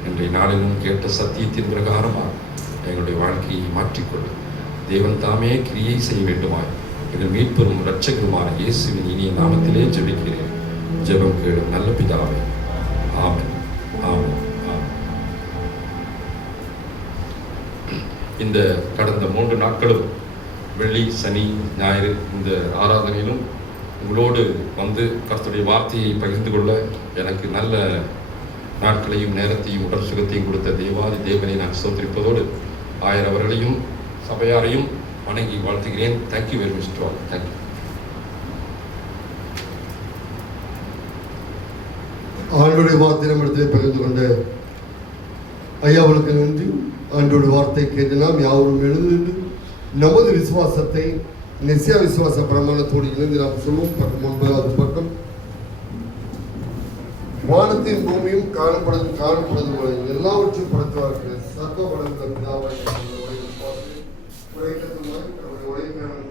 இன்றைய நாளிலும் கேட்ட சத்தியத்தின் பிரகாரமாக எங்களுடைய வாழ்க்கையை மாற்றிக்கொள்ளும் தேவன் தாமே கிரியை செய்ய வேண்டுமாய் எங்கள் மீட்பெரும் இரட்சகருமான இயேசுவின் இனிய நாமத்திலே ஜெபிக்கிறேன். ஜெபம் கேளும் நல்ல பிதாவே. ஆமென், ஆமென், ஆமென். இந்த கடந்த 3 நாட்களும் வெள்ளி, சனி, ஞாயிறு இந்த ஆராதனையிலும் உங்களோடு வந்து கர்த்தருடைய வார்த்தையை பகிர்ந்து கொள்ள எனக்கு நல்ல நாட்களையும் நேரத்தையும் உடல் சுகத்தையும் கொடுத்த தேவாதி தேவனை நான் ஸ்தோத்திரிப்பதோடு ஆயர் அவர்களையும் சபையாரையும் வணங்கி வாழ்த்துகிறேன். Thank you very much to all. Thank you. ஆண்டோடைய வார்த்தை நம்மிடத்தில் பகிர்ந்து கொண்ட ஐயாவுக்கு நன்றி. ஆண்டோடைய வார்த்தை கேட்டு நாம் யாவரும் எழுந்து நமது விசுவாசத்தை நெசியா விசுவாச பிரமாணத்தோடு இணைந்து நாம் சொல்லுவோம். பக்கம் 9வது பக்கம். வானத்தின் பூமியும் காணப்படுவது எல்லாவற்றையும் படைத்தவர்கள் சர்வ வளர்ந்த பிதாவாகிய